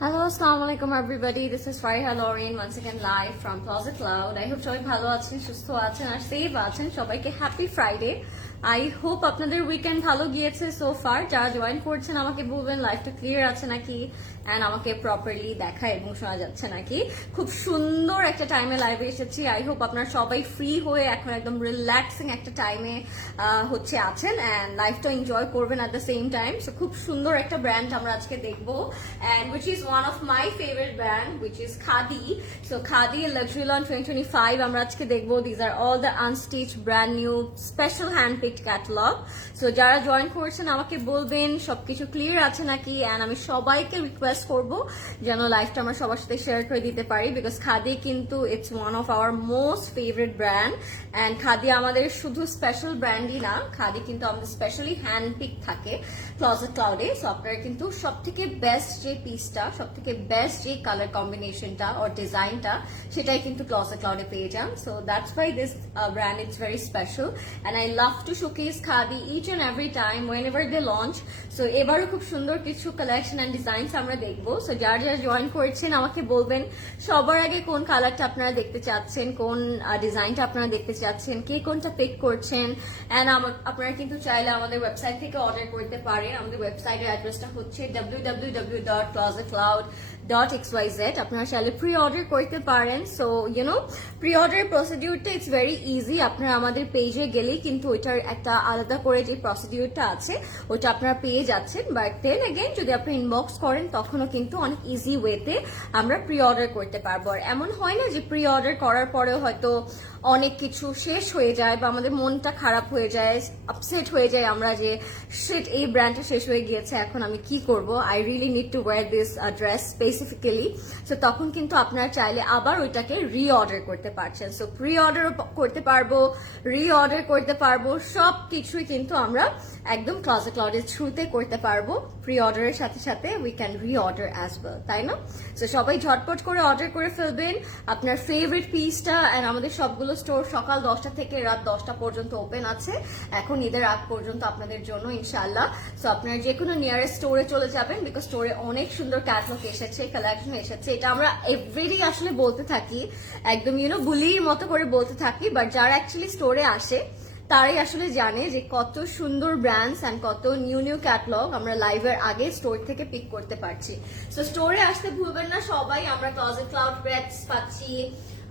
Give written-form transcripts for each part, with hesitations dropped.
Hello, assalamu alaikum everybody. This is Fariha Lauren once again live from Plaza Cloud. I hope সবাই ভালো আছেন, সুস্থ আছেন আর safe আছেন। সবাইকে হ্যাপি ফ্রাইডে। আই হোপ আপনাদের উইকেন্ড ভালো গিয়েছে সো ফার। যারা জয়েন করছেন আমাকে বলবেন লাইভটা ক্লিয়ার আছে নাকি এন্ড আমাকে প্রপারলি দেখা এবং শোনা যাচ্ছে নাকি। খুব সুন্দর একটা টাইমে লাইভে এসেছি। আই হোপ আপনারা সবাই ফ্রি হয়ে এখন একদম রিল্যাক্সিং একটা টাইমে হচ্ছে আছেন এন্ড লাইভটা এনজয় করবেন at the same time. So খুব সুন্দর একটা ব্র্যান্ড আমরা আজকে দেখবো and which is one of my favorite brand which is Khadi. So Khadi Luxury Launch 2025 আমরা আজকে দেখবো। These are all the unstitched brand new special hand picked catalog. So যারা জয়েন করছেন আমাকে বলবেন সবকিছু ক্লিয়ার আছে নাকি এন্ড আমি সবাইকে রিকোয়েস্ট করব যেন লাইভটা আমরা সবার সাথে শেয়ার করে দিতে পারি বিকজ খাদি কিন্তু it's one of our most favourite brand and Khaadi আমাদের শুধু স্পেশাল ব্র্যান্ডই না, খাদি কিন্তু আমাদের স্পেশালি হ্যান্ড পিক থাকে ক্লজেট ক্লাউডে। সো আপনারা কিন্তু সব থেকে বেস্ট যে পিসটা, সব থেকে বেস্ট যে কালার কম্বিনেশনটা ওর ডিজাইনটা সেটাই কিন্তু ক্লজেট ক্লাউডে পেয়ে যান। So that's why this brand is very special and I love to showcase Khaadi each and every time whenever they launch. So এবারও খুব সুন্দর কিছু কালেকশন এন্ড ডিজাইনস আমরা দেখবো। সো যারা যারা জয়েন করেছেন আমাকে বলবেন সবার আগে কোন কালারটা আপনারা দেখতে চাচ্ছেন, কোন ডিজাইনটা আপনারা দেখতে চাচ্ছেন, কে কোনটা পিক করছেন এন্ড আপনারা কিন্তু চাইলে আমাদের ওয়েবসাইট থেকে অর্ডার করতে পারেন। আমাদের ওয়েবসাইটের অ্যাড্রেসটা হচ্ছে www.closetcloud.xyz। আপনারা চাইলে প্রি অর্ডার করতে পারেন। সো প্রি অর্ডার প্রসিডিউরটা ইটস ভেরি ইজি। আপনারা আমাদের পেজে গেলেই কিন্তু ওইটার একটা আলাদা করে যে প্রসিডিউরটা আছে ওইটা আপনারা পেয়ে যাচ্ছেন, বাট দেন এগেইন যদি আপনি ইনবক্স করেন তখনও কিন্তু অনেক ইজি ওয়েতে আমরা প্রি অর্ডার করতে পারবো। আর এমন হয় না যে প্রি অর্ডার করার পরেও হয়তো অনেক কিছু শেষ হয়ে যায় বা আমাদের মনটা খারাপ হয়ে যায়, আপসেট হয়ে যায় আমরা যে শিট এই ব্র্যান্ডটা শেষ হয়ে গিয়েছে, এখন আমি কি করব, I really need to wire this dress specifically. So তখন কিন্তু আপনারা চাইলে আবার ওইটাকে রি অর্ডার করতে পারছেন। সো প্রি অর্ডার করতে পারবো, রি অর্ডার করতে পারবো, সব কিছুই কিন্তু আমরা একদম ক্লজেট ক্লাউডের থ্রুতে করতে পারবো। প্রি অর্ডারের সাথে সাথে we can re order as well, তাই না? সো সবাই ঝটপট করে অর্ডার করে ফেলবেন আপনার ফেভারিট পিসটা। এন্ড আমাদের সবগুলো স্টোর সকাল 10টা থেকে রাত 10টা পর্যন্ত ওপেন আছে এখন ঈদের আগ পর্যন্ত আপনাদের জন্য ইনশাআল্লাহ। সো আপনারা যে কোনো নিয়ারেস্ট স্টোরে চলে যাবেন বিকজ স্টোরে অনেক সুন্দর ক্যাটালগ এসেছে, কালেকশন এসেছে। এটা আমরা এভরিডে আসলে বলতে থাকি, একদম বুলির মতো করে বলতে থাকি, বাট যারা অ্যাকচুয়ালি স্টোরে আসে তারাই আসলে জানে যে কত সুন্দর ব্র্যান্ডস এন্ড কত নিউ নিউ ক্যাটালগ আমরা লাইভের আগে স্টোর থেকে পিক করতে পারছি। সো স্টোরে আসতে ভুলবেন না সবাই। আমরা ক্লজেট ক্লাউড প্রেটস পাচ্ছি,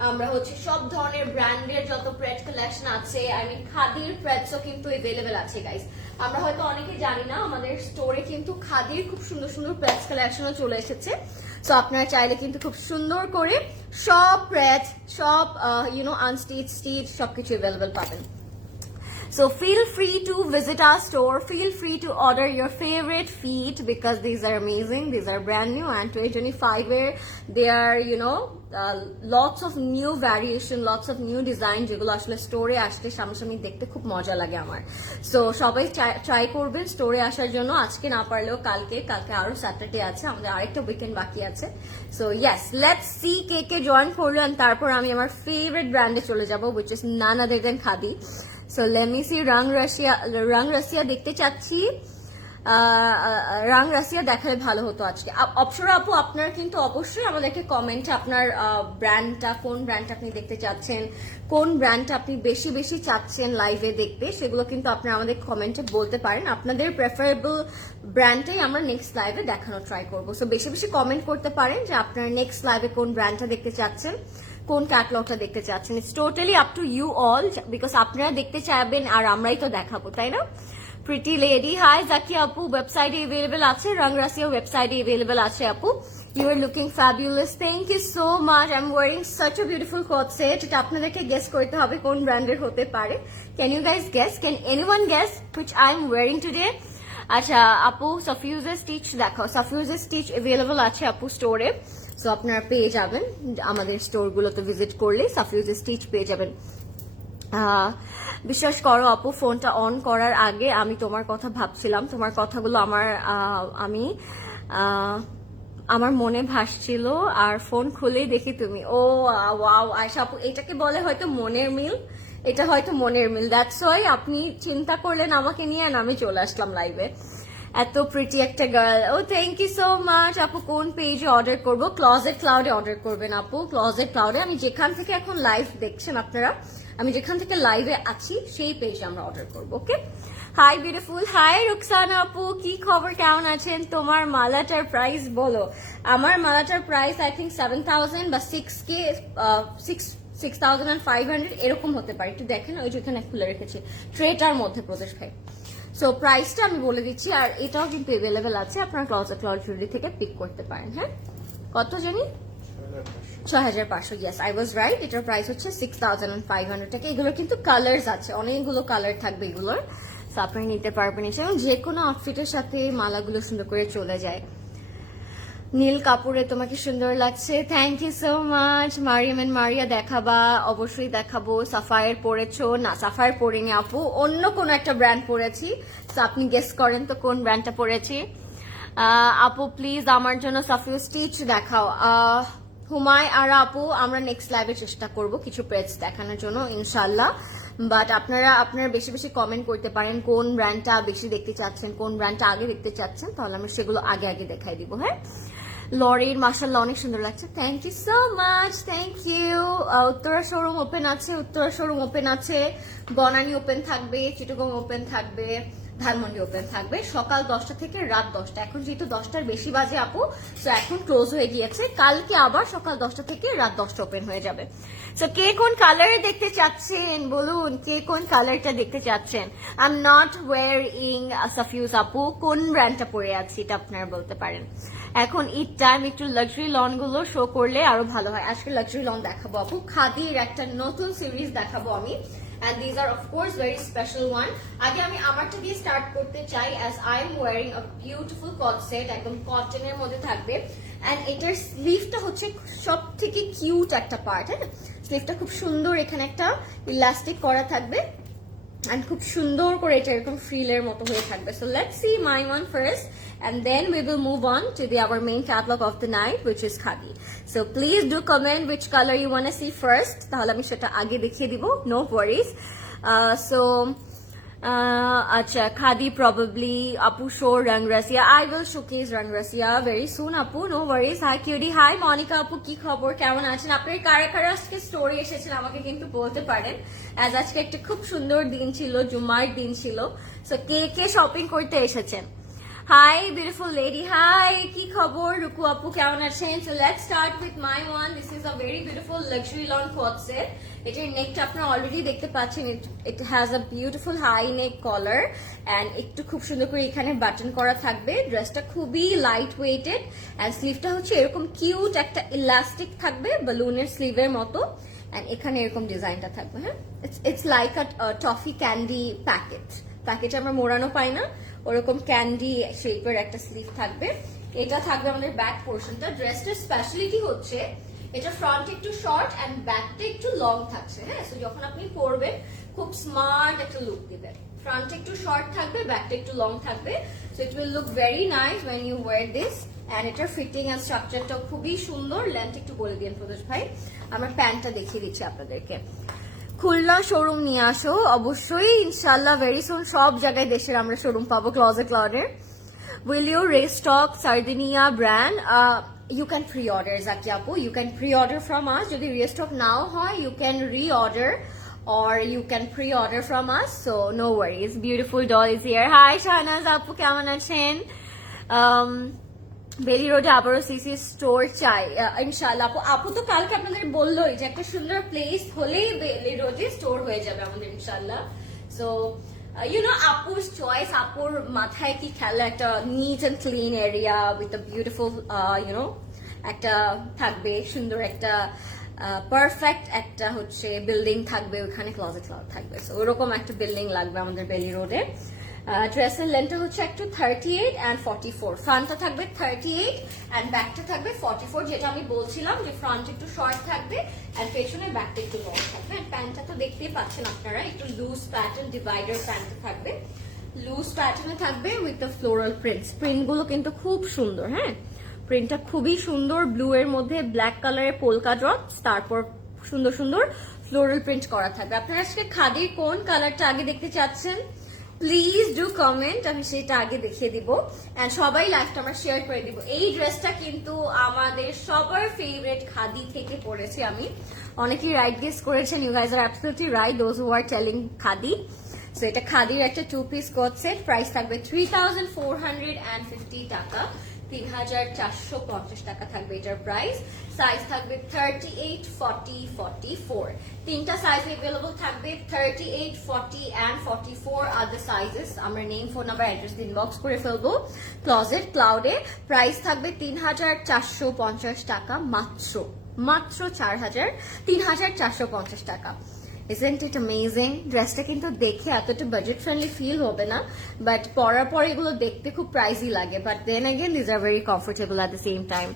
আমরা হচ্ছে সব ধরনের ব্র্যান্ডের যত প্রেট কালেকশন আছে, আই মিন খাদির প্রেটসও কিন্তু এভেলেবেল আছে গাইস। আমরা হয়তো অনেকে জানি না আমাদের স্টোরে কিন্তু খাদির খুব সুন্দর সুন্দর প্রেটস কালেকশনও চলে এসেছে। সো আপনারা চাইলে কিন্তু খুব সুন্দর করে সব প্রেটস, সব আনস্টিচ স্টিচ সবকিছু এভেলেবেল পাবেন। So feel free to visit our store, feel free to order your favorite feet because these are amazing, these are brand new and 2025 where they are lots of new variation, lots of new design যেগুলো আসলে স্টোরে আসলে সামনাসামনি দেখতে খুব মজা লাগে আমার। সো সবাই ট্রাই করবেন স্টোরে আসার জন্য, আজকে না পারলেও কালকে আরো স্যাটারডে আছে, আমাদের আরেকটা উইকেন্ড বাকি আছে। So yes, let's C K K join করলো and তারপর আমি আমার ফেভারিট ব্র্যান্ডে চলে যাব which is none other than Khadi. So let me see রং রাশিয়া দেখতে চাচ্ছি। রং রাশিয়া দেখালে ভালো হতো আজকে। অপসরা আপু আপনারা কিন্তু অবশ্যই আমাদেরকে কমেন্টে আপনার ব্র্যান্ডটা, কোন ব্র্যান্ডটা আপনি দেখতে চাচ্ছেন, কোন ব্র্যান্ডটা আপনি বেশি বেশি চাচ্ছেন লাইভে দেখতে, সেগুলো কিন্তু আপনারা আমাদের কমেন্টে বলতে পারেন। আপনাদের প্রেফারেবল ব্র্যান্ডটাই আমরা নেক্সট লাইভে দেখানো ট্রাই করবো। সো বেশি বেশি কমেন্ট করতে পারেন যে আপনারা নেক্সট লাইভে কোন ব্র্যান্ডটা দেখতে চাচ্ছেন, কোন ক্যাটালগটা দেখতে চাচ্ছেন। It's totally up to you all because আপনারা দেখতে চাইবেন আর আমরাই তো দেখাবো, তাই না? প্রিটি লেডি, হাই জাকিয়া আপু, ওয়েবসাইটে এভেলেবেল আছে, রং রাশিয়া ওয়েবসাইটে এভেলেবেল আছে আপু। You are looking fabulous, thank you so much. I am wearing such a beautiful coat set. এটা আপনাদেরকে গেস করতে হবে কোন ব্র্যান্ডের হতে পারে। Can you guys guess? Can anyone guess which I am wearing today? আচ্ছা আপু, সাফিউজের স্টিচ দেখাও। সাফিউজের স্টিচ এভেলেবেল আছে আপু স্টোরে। সো আপনারা পেয়ে যাবেন আমাদের স্টোরগুলোতে ভিজিট করলে সাফিউজের স্টিচ পেয়ে যাবেন। বিশ্বাস করো আপু, ফোনটা অন করার আগে আমি তোমার কথা ভাবছিলাম, তোমার কথাগুলো আমার মনে ভাসছিল আর ফোন খুলেই দেখি তুমি। ও ওয়াও আয়শা আপু, এটাকে বলে হয়তো মনের মিল, এটা হয়তো মনের মিল। দ্যাটস ওয়াই আপনি চিন্তা করলেন আমাকে নিয়ে আর আমি চলে আসলাম লাইভে। এত প্রিটি একটা গার্ল। ও থ্যাংক ইউ সো মাচ আপু। কোন পেজে অর্ডার করব? ক্লজেট ক্লাউডে অর্ডার করবেন আপু, ক্লজেট ক্লাউডে। আমি যেখান থেকে এখন লাইভ দেখছেন আপনারা, আমি যেখান থেকে লাইভে আছি সেই পেজে আমরা অর্ডার করব। ওকে। হাই বিউটিফুল, হাই রুকসানা আপু, কি খবর, কেমন আছেন? তোমার মালাটার প্রাইস বলো। আমার মালাটার প্রাইস আই থিঙ্ক 7,000 বা 6K, 6,500 এরকম হতে পারে। একটু দেখেন, ওই যে এখানে খুলে রেখেছি ট্রেটার মধ্যে প্রদেশ ভাই। সো প্রাইসটা আমি বলে দিচ্ছি, আর এটাও কিন্তু অ্যাভেলেবেল আছে, আপনারা ক্লজেট ক্লাউড জুয়েলারি থেকে পিক করতে পারেন। হ্যাঁ, কত জানি 6,500। Yes, I was right. এটার প্রাইস হচ্ছে 6,500 টাকা। এগুলোর কিন্তু কালার্স আছে, অনেকগুলো কালার থাকবে এগুলোর, সো আপনি নিতে পারবেন এসে, এবং যে কোনো আউটফিটের সাথে মালাগুলো সুন্দর করে চলে যায়। নীল কাপড়ে তোমাকে সুন্দর লাগছে, thank you so much. Maryum and Maria দেখাবা? অবশ্যই দেখাবো। সাফায়ার পরেছো? না, সাফায়ার পরিনি আপু, অন্য কোন একটা ব্র্যান্ড পরেছি। তো আপনি গেস করেন তো কোন ব্র্যান্ডটা পরেছি। আপু প্লিজ আমার জন্য সাফিউ স্টিচ দেখাও। হুমায় আর আপু, আমরা নেক্সট লাইভে চেষ্টা করব কিছু পেজ দেখানোর জন্য ইনশাল্লাহ। বাট আপনারা বেশি বেশি কমেন্ট করতে পারেন কোন ব্র্যান্ডটা বেশি দেখতে চাচ্ছেন, কোন ব্র্যান্ডটা আগে দেখতে চাচ্ছেন, তাহলে আমরা সেগুলো আগে আগে দেখাই দিব। হ্যাঁ, লরির মাশাআল্লাহ অনেক সুন্দর লাগছে, thank you so much, thank you. Uttara showroom open আছে, উত্তরা শোরুম ওপেন আছে, বনানী ওপেন থাকবে, চিটাগং ওপেন থাকবে, ধানমন্ডি ওপেন থাকবে সকাল 10টা থেকে রাত 10টা। এখন যেহেতু 10টার বেশি বাজে আপু, তো এখন ক্লোজ হয়ে গিয়েছে। কালকে আবার সকাল 10টা থেকে রাত 10টা ওপেন হয়ে যাবে। তো কে কোন কালারে দেখতে চাচ্ছেন বলুন, কে কোন কালারটা দেখতে চাচ্ছেন? আই এম নট ওয়ারিং সাফিউজ আপু, কোন ব্র্যান্ডটা পরে আছি এটা আপনারা বলতে পারেন। এখন ঈদ টাইম, একটু লাক্সারি লন গুলো শো করলে আরো ভালো হয়। আজকে লাক্সারি লন দেখাবো আপু, খাদির একটা নতুন সিরিজ দেখাবো আমি, and these are of course very special one. আগে আমি আমারটা দিয়ে স্টার্ট করতে চাই, as I am wearing a beautiful cord set, একদম কটনের মধ্যে থাকবে, and এটার স্লিভটা হচ্ছে সব থেকে কিউট একটা পার্ট। হ্যাঁ, স্লিভটা খুব সুন্দর, এখানে একটা ইলাস্টিক করা থাকবে, and খুব সুন্দর করে এটা এরকম ফ্রিলের মতো হয়ে থাকবে। So let's see my one first, and then we will move on to our main catalog of the night, which is khadi. So please do comment which color you want to see first, তাহলে আমি সেটা আগে দেখিয়ে দিব, no worries. আচ্ছা, khadi probably আপু show Rangrasia. I will showcase Rangrasia very soon আপু, no worries. Hi cutie, hi Monica আপু, কি খবর, কেমন আছেন? আপনার কারা কারা আজকে স্টোরি এসেছেন আমাকে কিন্তু বলতে পারেন, as আজকে একটা খুব সুন্দর দিন ছিল, জুমার দিন ছিল। সো কে কে শপিং করতে এসেছেন? হাই বিউটিফুল লেডি, হাই, কি খবর? রুকু আপু কেমন আছেন? So let's start with my one. This is a very beautiful luxury lawn code set. এটার নেকটা আপনারা অলরেডি দেখতে পাচ্ছেন, it has a beautiful high neck collar, and একটু খুব সুন্দর করে এখানে বাটন করা থাকবে। ড্রেসটা খুবই লাইট ওয়েটেড, অ্যান্ড স্লিভটা হচ্ছে এরকম কিউট একটা ইলাস্টিক থাকবে বালুনের স্লিভের মতো, অ্যান্ড এখানে এরকম ডিজাইনটা থাকবে। হ্যাঁ, it's like a toffee candy packet আমরা মোড়ানো পাই না, ওরকম ক্যান্ডি শেপের একটা স্লিভ থাকবে। এটা থাকবে আমাদের ব্যাক পোর্শনটা। ড্রেসটার স্পেশালিটি হচ্ছে এটা ফ্রন্ট একটু শর্ট এন্ড ব্যাকটা একটু লং থাকছে। হ্যাঁ, সো যখন আপনি পরবেন খুব স্মার্ট একটা লুক দিবে। ফ্রন্ট একটু শর্ট থাকবে, ব্যাকটা একটু লং থাকবে, so it will look very nice when you wear this. And এটার ফিটিং এন্ড স্ট্রাকচারটা খুবই সুন্দর। লেন্থ একটু বলে দিন প্রদেশ ভাই, আমার প্যান্টটা দেখিয়ে দিচ্ছি আপনাদেরকে। খুলনা শোরুম নিয়ে আসো অবশ্যই ইনশাল্লাহ, ভেরি সুন সব জায়গায় দেশের আমরা শোরুম পাবো ক্লজেট ক্লাউডের। Will you restock Sardinia brand? You can pre order Jaki আপু, you can pre order from us. যদি রিস্টক নাও হয় you can re order or you can pre-order from us, so no worries. Beautiful doll is here. Hi Shahnaz আপু, কেমন আছেন? বেলি রোডে আবারও সিসি স্টোর চাই ইনশাআল্লাহ। আপু তো কালকে আপনাদের বললোই যে একটা সুন্দর প্লেস হলেই বেলি রোডে স্টোর হয়ে যাবে আমাদের ইনশাআল্লাহ। সো ইউ নো আপুর চয়েস, আপুর মাথায় কি খেলা, একটা neat and clean area with a beautiful you know একটা থাকবে, সুন্দর একটা পারফেক্ট একটা হচ্ছে বিল্ডিং থাকবে, ওখানে ক্লজেট ক্লাউড থাকবে। সো ওরকম একটা বিল্ডিং লাগবে আমাদের বেলি রোডে। ড্রেসের লেন্থটা হচ্ছে একটু 38 and 44, ফ্রন্টটা থাকবে 38 and ব্যাকটা থাকবে 44, যেটা আমি বলছিলাম যে ফ্রন্ট একটু শর্ট থাকবে এন্ড পেছনে ব্যাকটা একটু লং থাকবে। প্যান্টটা তো দেখতেই পাচ্ছেন আপনারা, একটু লুজ প্যাটার্ন ডিভাইডার প্যান্ট থাকবে, লুজ প্যাটার্নে থাকবে উইথ দ্য ফ্লোরাল প্রিন্টস। প্রিন্টগুলো কিন্তু খুব সুন্দর। হ্যাঁ, প্রিন্টটা খুবই সুন্দর, ব্লু এর মধ্যে ব্ল্যাক কালারের পোলকা ডটস, তারপর সুন্দর সুন্দর ফ্লোরাল প্রিন্ট করা থাকবে। আপনারা আজকে খাদির কোন কালারটা আগে দেখতে চাচ্ছেন প্লিজ ডু কমেন্ট, আমি সেটা আগে দেখিয়ে দিব এন্ড সবাই লাইভটা আমরা শেয়ার করে দিব। এই ড্রেসটা কিন্তু আমাদের সবার ফেভারিট খাদি থেকে পড়েছি আমি। অনেকেই রাইট গেস করেছেন, you guys are absolutely right, those who are telling Khaadi. So এটা খাদির একটা 2 পিস কোট সেট, প্রাইস থাকবে 3450 টাকা, 3450 টাকা থাকবে এটার প্রাইস। সাইজ থাকবে 38, 40, 44, তিনটা সাইজ अवेलेबल থাকবে, 38, 40 and 44 আর দ্য সাইজেস। আমরা নেম, ফোন নাম্বার, অ্যাড্রেস দিন ইনবক্স করে ফেলবো। ক্লোজেট ক্লাউডে প্রাইস থাকবে 3450 টাকা, মাত্র 3450 টাকা। Isn't it amazing? ড্রেসটা কিন্তু দেখে এতটা বাজেট ফ্রেন্ডলি ফিল হবে না, বাট পরার পর এগুলো দেখতে খুব প্রাইসি লাগে, but then again these are very comfortable at the same time.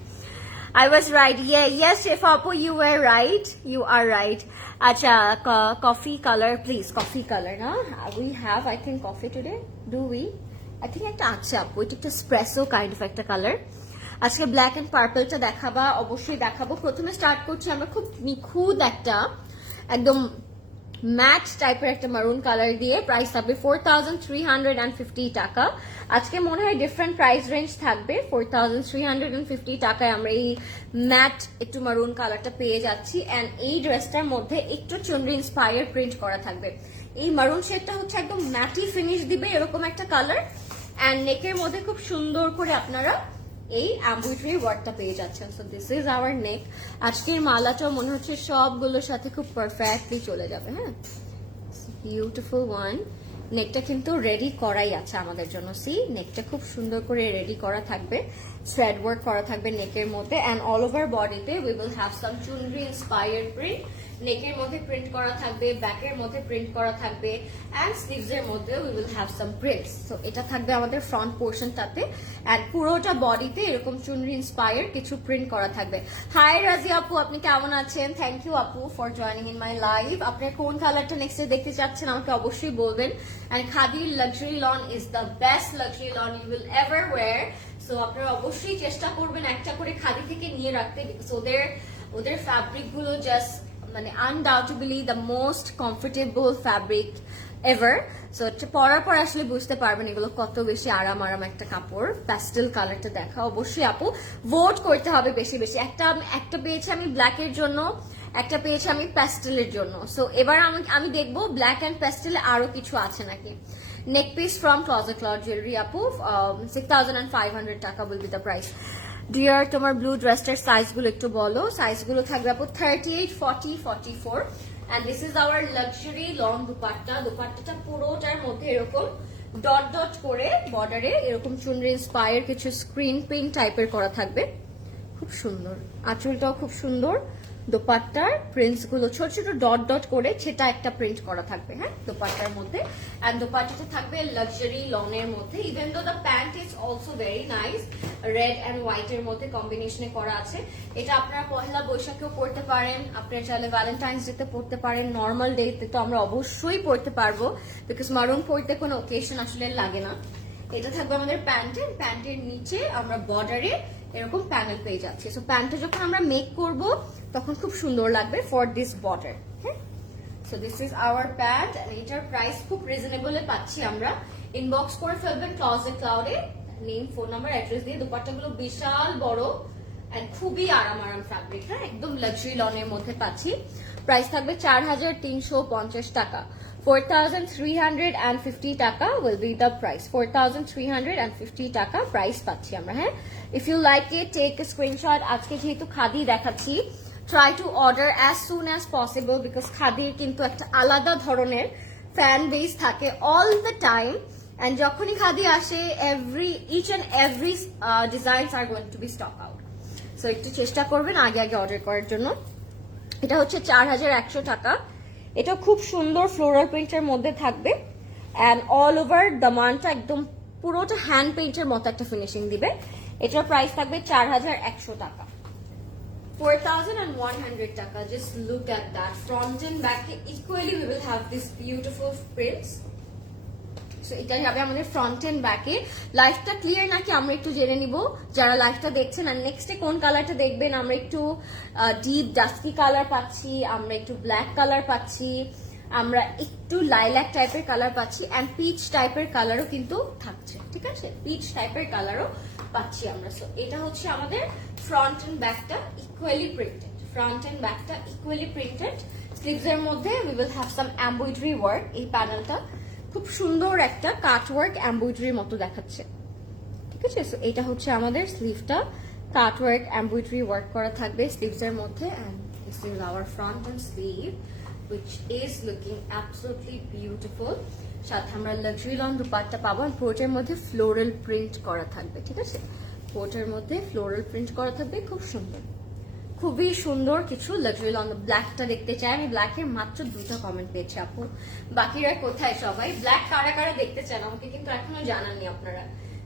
I was right. Yeah, yes, Chef Apu, you were right. You are right. Acha, coffee color, please. Coffee color, na? We have, I think, coffee today. Do we? I think একটা আছে আপু, এটা একটা espresso kind of একটা color. আজকে black and পার্পলটা দেখাবা, অবশ্যই দেখাবো। প্রথমে স্টার্ট করছি আমরা খুব নিখুঁত একটা একদম ম্যাট টাইপের একটা মারুন কালার দিয়ে। প্রাইস থাকবে 4350 টাকা। আজকে মনে হয় ডিফারেন্ট প্রাইস রেঞ্জ থাকবে। 4350 টাকায় আমরা এই ম্যাট একটু মারুন কালারটা পেয়ে যাচ্ছি। এন্ড এই ড্রেসটার মধ্যে একটু চুনরি ইন্সপায়ার প্রিন্ট করা থাকবে। এই মারুন শেডটা হচ্ছে একদম ম্যাটি ফিনিশ দিবে এরকম একটা কালার। এন্ড নেকের মধ্যে খুব সুন্দর করে আপনারা এই এমব্রয়ডারি ওয়ার্কটা পেয়ে যাচ্ছেন। সো দিস ইজ আওয়ার নেক। আজকের মালাটাও মনে হচ্ছে সবগুলোর সাথে খুব পারফেক্টলি চলে যাবে। হ্যাঁ, বিউটিফুল ওয়ান। নেকটা কিন্তু রেডি করাই আছে আমাদের জন্য। সি, নেকটা খুব সুন্দর করে রেডি করা থাকবে, থ্রেড ওয়ার্ক করা থাকবে নেকের মধ্যে। এন্ড অল ওভার বডিতে we will have some chunri inspired print. নেকের মধ্যে প্রিন্ট করা থাকবে, ব্যাকের মধ্যে প্রিন্ট করা থাকবে, এন্ড স্লিভস এর মধ্যে we will have some prints. So এটা থাকবে আমাদের ফ্রন্ট পোর্শনটাতে, এন্ড পুরোটা বডিতে এরকম চুনরি ইন্সপায়ার্ড কিছু প্রিন্ট করা থাকবে। হাই রাজি আপু, আপনি কেমন আছেন? থ্যাংক ইউ আপু for joining in my live. আপনার কোন কালারটা নেক্সট দেখতে চাচ্ছেন আমাকে অবশ্যই বলবেন। এন্ড খাদির luxury lawn is the best luxury lawn you will ever wear. So আপনারা অবশ্যই চেষ্টা করবেন একটা করে খাদি থেকে নিয়ে রাখতে, বিকজ ওদের ফ্যাব্রিক গুলো জাস্ট মানে undoubtedly the most comfortable fabric ever. So এটা পরার পর আসলে বুঝতে পারবেন এগুলো কত বেশি আরাম একটা কাপড়। প্যাস্টেল কালারটা দেখা, অবশ্যই আপু ভোট করতে হবে বেশি বেশি। একটা পেয়েছি আমি ব্ল্যাকের জন্য, একটা পেয়েছি আমি প্যাস্টেলের জন্য। সো এবার আমি দেখবো ব্ল্যাক এন্ড প্যাস্টেলে আরো কিছু আছে নাকি। Neck piece from closet cloud jewellery আপু, 6500 টাকা will be the price. Dear, তোমার ব্লু ড্রেসটার সাইজগুলো একটু বলো। সাইজগুলো থাকবে আপু 38, 40, 44 and this is our luxury long dupatta. দুপাট্টাটা পুরোটার মধ্যে এরকম ডট ডট করে বর্ডারে এরকম চুনরি ইন্সপায়ার কিছু স্ক্রিন প্রিন্ট টাইপের করা থাকবে, খুব সুন্দর। আঁচলটাও খুব সুন্দর। দোপাট্টার প্রিন্টস গুলো ছোট ছোট ডট ডট করে সেটা একটা প্রিন্ট করা থাকবে। হ্যাঁ, দোপাট্টার মধ্যে। এন্ড দোপাট্টাটা থাকবে লাক্সারি লনের মধ্যে। Even though the pant is also very nice, red and white এর মধ্যে কম্বিনেশনে করা আছে। এটা আপনারা পহেলা বৈশাখেও পড়তে পারেন, আপনারা চাইলে ভ্যালেন্টাইন্স ডে তে পড়তে পারেন, নর্মাল ডেতে তো আমরা অবশ্যই পড়তে পারবো, বিকজ মারুন পড়তে কোনো ওকেশন আসলে লাগে না। এটা থাকবে আমাদের প্যান্টের নিচে আমরা বর্ডারে এরকম প্যানেল পেয়ে যাচ্ছি। সো প্যান্টটা যখন আমরা মেক করব তখন খুব সুন্দর লাগবে ফর দিস বর্ডার। হ্যাঁ, so this is our pant and এটার প্রাইস খুব রিজনেবলে পাচ্ছি আমরা। ইনবক্স করে ফেলবেন ক্লোজেট ক্লাউডে, নেম, ফোন নাম্বার, অ্যাড্রেস দিয়ে। দোপাট্টাগুলো বিশাল বড় এন্ড খুবই আরাম ফ্যাব্রিক। হ্যাঁ, একদম লাক্সারি লনের মধ্যে পাচ্ছি। প্রাইস থাকবে 4350 টাকা। 4350 টাকা will be the price. 4350 টাকা প্রাইস পাচ্ছি আমরা। হ্যাঁ, if you like it take a screenshot. আজকে যেহেতু খাদি দেখাচ্ছি, try to order as soon as possible because খাদির কিন্তু একটা আলাদা ধরনের ফ্যান বেস থাকে all the time, and যখনই খাদি আসে each and every designs are going to be stock out. So একটু চেষ্টা করবেন আগে অর্ডার করার জন্য। এটা হচ্ছে 4100 টাকা। এটা খুব সুন্দর ফ্লোরাল প্রিন্টের মধ্যে থাকবে এন্ড অল ওভার দামানটা একদম পুরোটা হ্যান্ড পেইন্টের মতো একটা ফিনিশিং দিবে। এটার প্রাইস থাকবে 4100 টাকা। 4100 টাকা। Just look at that. Front and back equally we will have this beautiful prints. So এটা যাবে আমাদের ফ্রন্ট এন্ড ব্যাকে। লাইফটা ক্লিয়ার নাকি আমরা একটু জেনে নিব যারা লাইফটা দেখছেন। আর নেক্সটে কোন কালারটা দেখবেন? আমরা একটু ডিপ ডাস্কি কালার পাচ্ছি, আমরা একটু ব্ল্যাক কালার পাচ্ছি, আমরা একটু লাইল্যাক টাইপের কালার পাচ্ছি এন্ড পিচ টাইপের কালারও কিন্তু থাকছে, ঠিক আছে, পিচ টাইপের কালারও পাচ্ছি আমরা। সো এটা হচ্ছে আমাদের ফ্রন্ট এন্ড ব্যাকটা ইকুয়ালি প্রিন্টেড, ফ্রন্ট এন্ড ব্যাকটা ইকুয়ালি প্রিন্টেড। স্লিভস এর মধ্যে we will have some embroidery work. এই প্যানেলটা খুব সুন্দর একটা কাট ওয়ার্ক এমব্রয়ডারির মতো দেখাচ্ছে, ঠিক আছে। সো এটা হচ্ছে আমাদের স্লিভটা, কাট ওয়ার্ক এমব্রয়ডারি ওয়ার্ক করা থাকবে স্লিভস এর মধ্যে। And this is our front and sleeve which is looking absolutely beautiful। সাথে আমরা লাক্সারি লন দুপাট্টা পাবো, পুরোটার মধ্যে ফ্লোরাল প্রিন্ট করা থাকবে, ঠিক আছে, পুরোটার মধ্যে ফ্লোরাল প্রিন্ট করা থাকবে, খুব সুন্দর, খুবই সুন্দর কিছু লাক্সারি লন। ব্ল্যাকটা দেখতে চাই আমি, ব্ল্যাকের মাত্র 2টা কমেন্ট পেয়েছি আপু, বাকিরা কোথায় সবাই? ব্ল্যাক কারা কারা দেখতে চান আমাকে কিন্তু এখনো জানাননি আপনারা,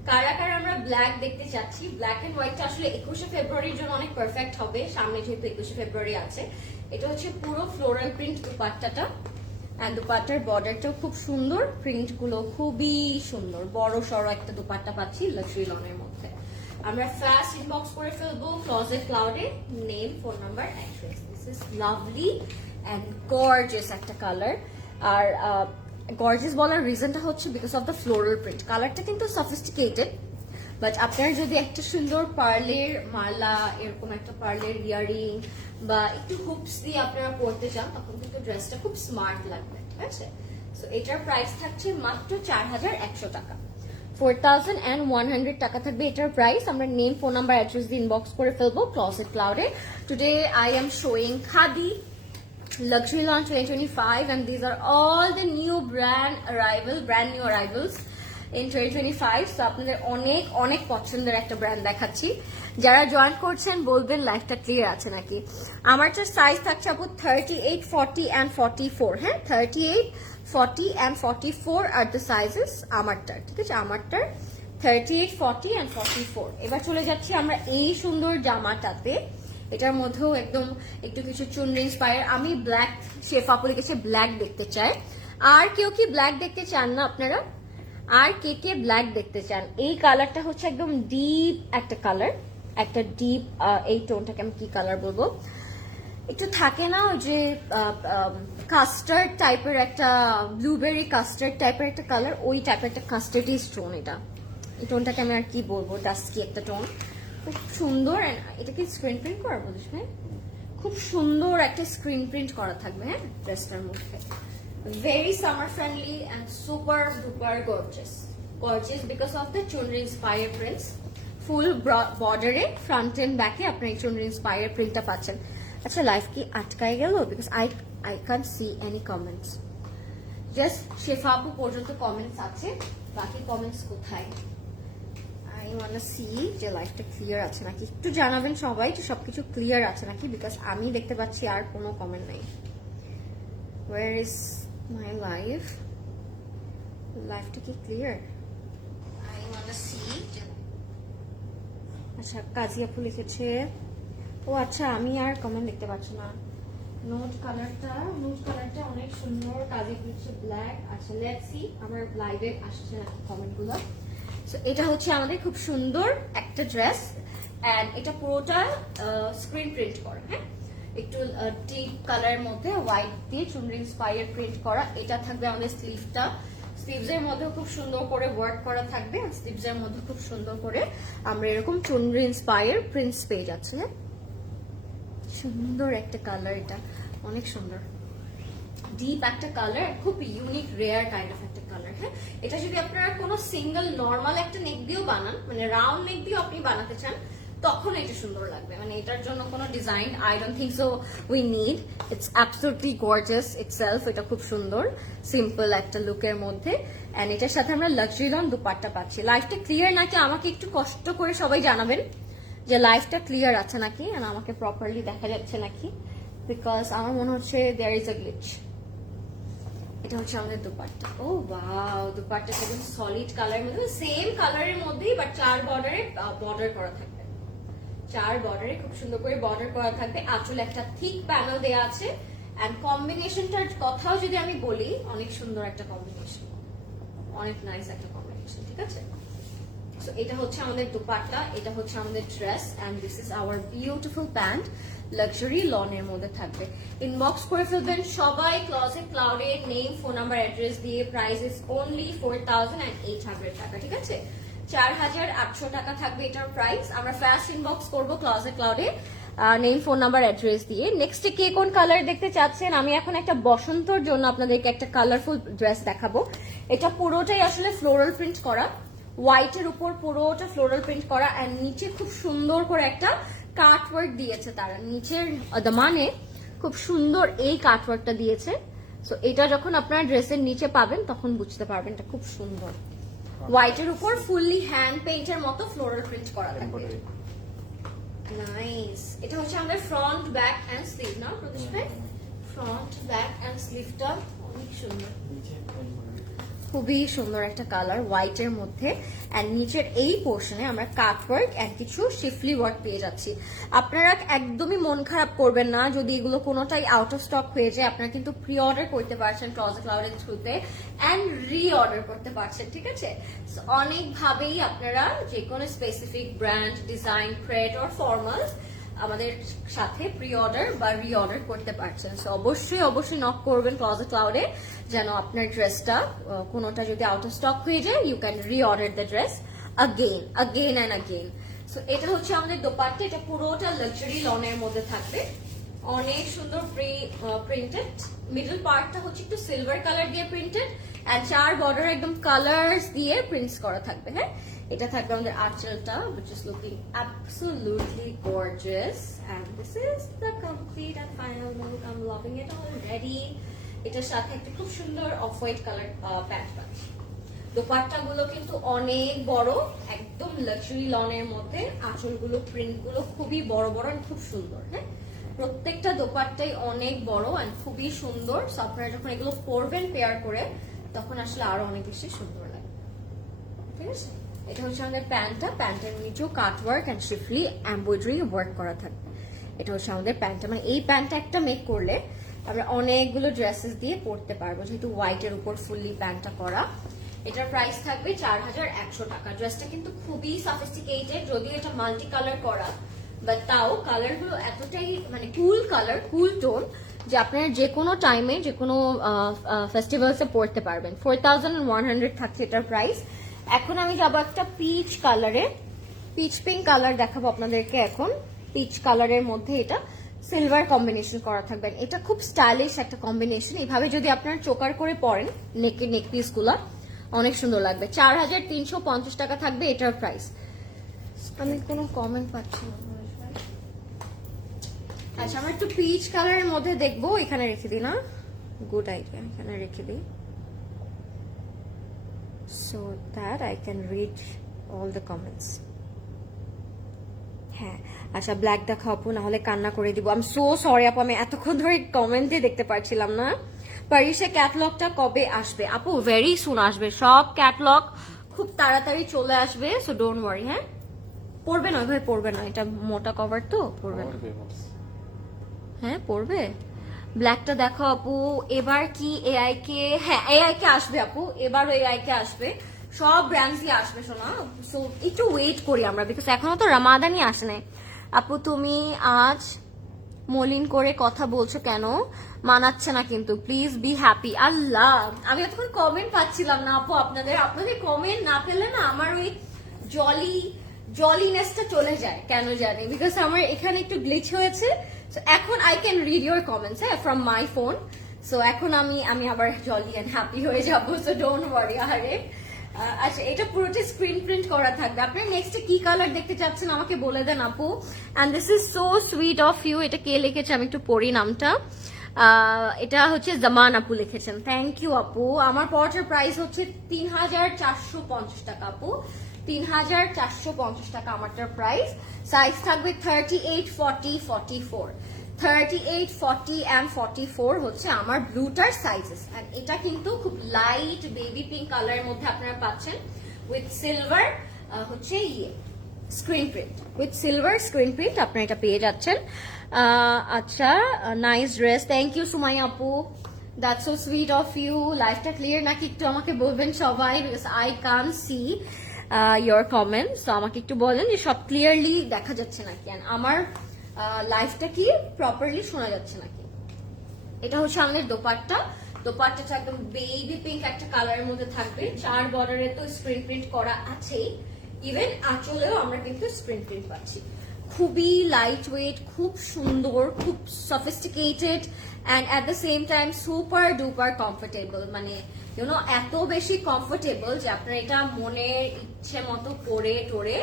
কারা কারা আমরা ব্ল্যাক দেখতে চাচ্ছি। ব্ল্যাক এন্ড হোয়াইটটা আসলে 21শে ফেব্রুয়ারির জন্য অনেক পারফেক্ট হবে, সামনে যেহেতু 21শে ফেব্রুয়ারি আছে। এটা হচ্ছে পুরো ফ্লোরাল প্রিন্ট দুপাট্টাটা, এন্ড দুপাট্টার বর্ডারটাও খুব সুন্দর, প্রিন্ট গুলো খুবই সুন্দর, বড় সড়ো একটা দুপাট্টা পাচ্ছি লাক্সারি লনের মধ্যে। আমরা ফাস্ট ইনবক্স করে ফেলবো ক্লোজেট ক্লাউডে, name, phone number, address. This is lovely and gorgeous একটা কালার। আর গর্জিয়াস বলার রিজনটা হচ্ছে because of the floral print. কালারটা কিন্তু সফিস্টিকেটেড, বাট আপনারা যদি একটা সুন্দর পার্লের মালা, এরকম একটা পার্লের ইয়ারিং বা একটু হুপস দিয়ে আপনারা পরতে চান, তখন কিন্তু ড্রেসটা খুব স্মার্ট লাগবে, ঠিক আছে। সো এটার প্রাইস থাকছে মাত্র 4100 টাকা, 4100 টাকা থাকবে এটার প্রাইস। আমরা নেম, ফোন নাম্বার, অ্যাড্রেস দিয়ে ইনবক্স করে ফেলবো ক্লোজেট ক্লাউডে। Today I am showing Khadi Luxury Launch 2025 and these are all the new brand new arrivals in 2025. So আপনাদের অনেক অনেক পছন্দের একটা ব্র্যান্ড দেখাচ্ছি। যারা জয়েন করছেন বলবেন লাইফটা ক্লিয়ার আছে নাকি। আমারটার সাইজ থাকছে আপু 38, 40 and 44। হ্যাঁ, 38, 40 and 44 আর দ্য সাইজেস আমারটার, ঠিক আছে, আমারটার 38, 40 and 44। এবার চলে যাচ্ছি আমরা এই সুন্দর জামাটাতে। এটার মধ্যেও একদম একটু কিছু চুনরি ইন্সপায়ার। আমি ব্ল্যাক, শেফ আপু লিখেছে ব্ল্যাক দেখতে চাই। আর কেউ কি ব্ল্যাক দেখতে চান না আপনারা? আর কে কে ব্ল্যাক দেখতে চান? এই কালারটা হচ্ছে একদম ডিপ একটা কালার, একটা ডিপ, এই টোনটাকে আমি কি কালার বলবো, একটু থাকে না ওই যে কাস্টার্ড টাইপের একটা, ব্লুবেরি কাস্টার্ড টাইপের একটা কালার, ওই টাইপের একটা কাস্টার্ডিস টোন। এটা, এই টোনটাকে আমি আর কি বলবো, ডাস্কি একটা টোন, খুব সুন্দর। এটাকে স্ক্রিন প্রিন্ট করা বলিস? হ্যাঁ, খুব সুন্দর একটা স্ক্রিন প্রিন্ট করা থাকবে, হ্যাঁ, ড্রেসটার মধ্যে। Very summer friendly and super duper gorgeous because of the chunri inspire prints. Full বর্ডারে ফ্রন্ট এন্ড ব্যাকে আপনার এই চুনরি ইন্সপায়ার প্রিন্টটা পাচ্ছেন। আচ্ছা, লাইফ কি আটকায় গেল? Because I can see any comments, just Shefa আপু পর্যন্ত কমেন্টস আছে, বাকি কমেন্টস কোথায়? I wanna see যে লাইফটা ক্লিয়ার আছে নাকি, একটু জানাবেন সবাই যে সবকিছু ক্লিয়ার আছে নাকি, বিকজ আমি দেখতে পাচ্ছি আর কোনো কমেন্ট নাই। Where is my life? লাইফটা কি ক্লিয়ার? I wanna see। আচ্ছা, কাজী আপু লিখেছে, ও আচ্ছা, আমি আর কমেন্ট দেখতে পাচ্ছি না। নোট কালারটা অনেক সুন্দর, কাজী আপু লিখেছে ব্ল্যাক। আচ্ছা, লেটস সি আমার লাইভে আসছে নাকি কমেন্টগুলো। সো এটা হচ্ছে আমাদের খুব সুন্দর একটা ড্রেস, এন্ড এটা পুরোটা স্ক্রিন প্রিন্ট করা, হ্যাঁ, একটু ডিপ কালারের মধ্যে হোয়াইট দিয়ে চুনরি ইন্সপায়ার প্রিন্ট করা। এটা থাকবে আমাদের স্লিভটা, স্লিভস এর মধ্যে খুব সুন্দর করে ওয়ার্ক করা থাকবে, স্লিভস এর মধ্যে খুব সুন্দর করে আমরা এরকম চুনরি ইন্সপায়ার প্রিন্টস পেয়ে যাচ্ছি। হ্যাঁ, সুন্দর একটা কালার, এটা অনেক সুন্দর, ডিপ একটা কালার, খুব ইউনিক রেয়ার কাইন্ড অফ একটা কালার। হ্যাঁ, এটা যদি আপনারা কোনো সিঙ্গেল নর্মাল একটা নেক দিয়েও বানান, মানে রাউন্ড নেক দিয়েও আপনি বানাতে চান, তখন এটা সুন্দর লাগবে। মানে এটার জন্য কোনো design I don't think so we need, it's absolutely gorgeous itself. এটা খুব সুন্দর সিম্পল একটা লুকের মধ্যে, এন্ড এটার সাথে আমরা লাক্সারি লন দুপাট্টা পাচ্ছি। লাইফটা ক্লিয়ার নাকি আমাকে একটু কষ্ট করে সবাই জানাবেন যে লাইফটা ক্লিয়ার আছে নাকি, আর আমাকে প্রপারলি দেখা যাচ্ছে নাকি, বিকজ আমার মনে হচ্ছে দেয়ার ইজ আ গ্লিচ। এটা হচ্ছে আমাদের দুপাট্টা। ও ওয়াও, দুপাট্টা একদম সলিড কালারের মধ্যে, সেম কালারের মধ্যেই, বাট 4 বর্ডারে বর্ডার করা থাকবে, 4 বর্ডারে খুব সুন্দর করে বর্ডার করা থাকবে। আঁচলে একটা থিক প্যানেল দেয়া আছে, এন্ড কম্বিনেশনটার কথাও যদি আমি বলি, অনেক সুন্দর একটা কম্বিনেশন, অনেক নাইস একটা কম্বিনেশন, ঠিক আছে। সো এটা হচ্ছে আমাদের দুপাট্টা, এটা হচ্ছে আমাদের dress, and this is our beautiful pant. Luxury লনের মধ্যে থাকবে। ইনবক্স করে ফেলবেন সবাই ক্লজেট ক্লাউডে, নেম, ফোন নাম্বার, অ্যাড্রেস দিয়ে। প্রাইস ইজ অনলি 4800 টাকা, ঠিক আছে? 4800 টাকা থাকবে এটার প্রাইস। আমরা ফার্স্ট ইনবক্স করবো ক্লজেট ক্লাউডে, নেম, ফোন নাম্বার, অ্যাড্রেস দিয়ে। নেক্সট কে কোন কালার দেখতে চাচ্ছেন? আমি এখন একটা বসন্তর জন্য আপনাদেরকে একটা কালারফুল ড্রেস দেখাবো। এটা পুরোটাই আসলে ফ্লোরাল প্রিন্ট করা, হোয়াইটের উপর পুরোটা ফ্লোরাল প্রিন্ট করা, এন্ড নিচে খুব সুন্দর করে একটা কাটওয়ার্ক দিয়েছে তারা। নিচের দামানে খুব সুন্দর এই কাটওয়ার্কটা দিয়েছে। সো এটা যখন আপনারা ড্রেসের নিচে পাবেন তখন বুঝতে পারবেন এটা খুব সুন্দর। হোয়াইটের উপর ফুললি হ্যান্ড পেইন্টের মতো ফ্লোরাল প্রিন্ট করা থাকবে। নাইস। এটা হচ্ছে আমাদের ফ্রন্ট, ব্যাক এন্ড স্লিভ না প্রতিশ ভাই? ফ্রন্ট, ব্যাক এন্ড স্লিভটা অনেক সুন্দর, খুবই সুন্দর একটা কালার হোয়াইটের মধ্যে। এন্ড নিচের এই পোর্শনে আমরা কাট ওয়ার্ক এন্ড কিছু শিফলি ওয়ার্ক পেয়ে যাচ্ছি। আপনারা একদমই মন খারাপ করবেন না যদি এগুলো কোনোটাই আউট অফ স্টক হয়ে যায়। আপনারা কিন্তু প্রি অর্ডার করতে পারছেন ক্লজেট ক্লাউডের থ্রুতে, এন্ড রি অর্ডার করতে পারছেন, ঠিক আছে? অনেকভাবেই আপনারা যে কোনো specific brand, design, ক্রেড or formals আমাদের সাথে প্রি অর্ডার বা রি অর্ডার করতে পারছেন। সো অবশ্যই নক করবেন ক্লজেট ক্লাউডে, যেন আপনার ড্রেসটা কোনোটা যদি আউট অফ স্টক হয়ে যায়, you can re order the dress again and again. So এটা হচ্ছে আমাদের দোপাট্টা, এটা পুরোটা লাক্সারি লনের মধ্যে থাকবে, অনেক সুন্দর প্রিন্টেড। মিডল পার্টটা হচ্ছে একটু সিলভার কালার দিয়ে প্রিন্টেড, এন্ড 4 বর্ডার একদম কালার্স দিয়ে প্রিন্টস করা থাকবে। হ্যাঁ, এটা থাকবে আমাদের আঁচলটা, which is looking absolutely gorgeous, and this is the complete and final look. I'm loving it already. এটার সাথে একটা খুব সুন্দর অফ হোয়াইট কালার প্যান্ট পাচ্ছি। দোপাট্টা গুলো কিন্তু অনেক বড়, একদম লাক্সারি লনের মধ্যে। আঁচলগুলো, প্রিন্ট গুলো খুবই বড় বড়, খুব সুন্দর। হ্যাঁ, প্রত্যেকটা দোপাট্টাই অনেক বড় এন্ড খুবই সুন্দর। সো আপনারা যখন এগুলো পরবেন পেয়ার করে, তখন আসলে আরো অনেক বেশি সুন্দর লাগে, ঠিক আছে? এটা হচ্ছে আমাদের প্যান্টটা, প্যান্টের নিচেও cut work and schiffli embroidery work করা থাকবে। এটা হচ্ছে আমাদের প্যান্টটা, মানে এই প্যান্টটা একটা মেক করলে আমরা অনেকগুলো ড্রেসেস দিয়ে পরতে পারবো, যেহেতু হোয়াইটের উপর ফুললি প্যান্টটা করা। এটার প্রাইস থাকবে 4100 টাকা। ড্রেসটা কিন্তু খুবই সফিস্টিকেটেড, যদিও এটা মাল্টি কালার করা, বাট তাও কালার গুলো এতটাই মানে কুল কালার, কুল টোন, যে আপনারা যে কোনো টাইমে যে কোনো ফেস্টিভ্যালসে পরতে পারবেন। 4100 থাকছে এটার প্রাইস। এখন আমি যাবো একটা পিচ কালারে, পিচ পিঙ্ক কালার দেখাবো আপনাদেরকে এখন। পিচ কালারের মধ্যে এটা সিলভার কম্বিনেশন করা থাকবেন। এটা খুব স্টাইলিশ একটা কম্বিনেশন। এইভাবে যদি আপনারা চোকার করে পরেন নেক পিস গুলা, অনেক সুন্দর লাগবে। 4350 টাকা থাকবে এটার প্রাইস। আমি কোনো কমেন্ট পাচ্ছি না। আচ্ছা, আমরা একটু পিচ কালারের মধ্যে দেখবো। এখানে রেখে দিই না, গুড আইডিয়া, এখানে রেখে দিই, so that I can read all the comments. হ্যাঁ, আচ্ছা ব্ল্যাক দেখাও আপু, না হলে কান্না করে দিব। আই এম সো সরি আপু, আমি এতক্ষণ ধরে কমেন্টে দেখতে পারছিলাম না। প্যারিসে ক্যাটালগটা কবে আসবে? আপু ভেরি সুন আসবে, সব ক্যাটালগ খুব তাড়াতাড়ি চলে আসবে, সো ডোন্ট ওয়ারি। হ্যাঁ, পড়বে না ওইভাবে, পড়বে না, এটা মোটা কভার তো, পড়বে না। হ্যাঁ পড়বে। ব্ল্যাকটা দেখো আপু। এবার কি এআই কে? হ্যাঁ, এআই কে আসবে আপু, এবারও এআই কে আসবে, সব ব্র্যান্ডসই আসবে শোনা। সো একটু ওয়েট করি আমরা, বিকজ এখনো তো রামাদানই আসে নাই। আপু তুমি আজ মলিন করে কথা বলছো কেন? মানাচ্ছে না কিন্তু, প্লিজ বি হ্যাপি। আল্লাহ, আমি এতক্ষণ কমেন্ট পাচ্ছিলাম না আপু আপনাদের কমেন্ট না পেলে না আমার ওই জলিনেসটা চলে যায় কেন জানি, বিকজ আমার এখানে একটু গ্লিচ হয়েছে। So, এখন I can read your comments from my phone. So এখন আমি আবার জলি এন্ড হ্যাপি হয়ে যাবো, সো ডোন্ট ওয়ারি। আরে আচ্ছা, এটা পুরোটা স্ক্রিন প্রিন্ট করা থাকবে। আপনার নেক্সট কি কালার দেখতে চাচ্ছেন আমাকে বলে দেন আপু। And this is so sweet of you. এটা কে লিখেছে আমি একটু পড়ি নামটা। এটা হচ্ছে জামান আপু লিখেছেন, থ্যাংক ইউ আপু। আমার পড়াটার প্রাইস হচ্ছে 3450 টাকা আপু, 3450 টাকা আমারটার প্রাইস। সাইজ থাকবে 38, 40, 44। 38, 40 and 44 হচ্ছে আমার ব্লুটার সাইজেস। এন্ড এটা কিন্তু খুব লাইট বেবি পিঙ্ক কালারের মধ্যে আপনারা পাচ্ছেন, উইথ সিলভার হচ্ছে screen print, with silver screen print আপনারা এটা পেয়ে যাচ্ছেন। আচ্ছা, nice dress, thank you Sumaiya আপু, that's so sweet of you. লাইফটা ক্লিয়ার নাকি একটু আমাকে বলবেন সবাই, because I can't see. Your comments. তো আমাকে একটু বলেন যে সব ক্লিয়ারলি দেখা যাচ্ছে নাকি, আমার লাইফটা কি প্রপারলি শোনা যাচ্ছে নাকি। এটা হচ্ছে আমাদের দোপাট্টা। দোপাট্টাটা একদম বেবি পিঙ্ক একটা কালারের মধ্যে থাকবে। 4 বর্ডারে তো স্ক্রিন প্রিন্ট করা আছেই, ইভেন আঁচলেও আমরা কিন্তু স্ক্রিন প্রিন্ট পাচ্ছি। খুবই লাইট ওয়েট, খুব সুন্দর, খুব sophisticated and at the same time super duper comfortable. মানে ইউনো এত বেশি কমফোর্টেবল যে আপনার এটা মনের ইচ্ছে মতো পরে টোরে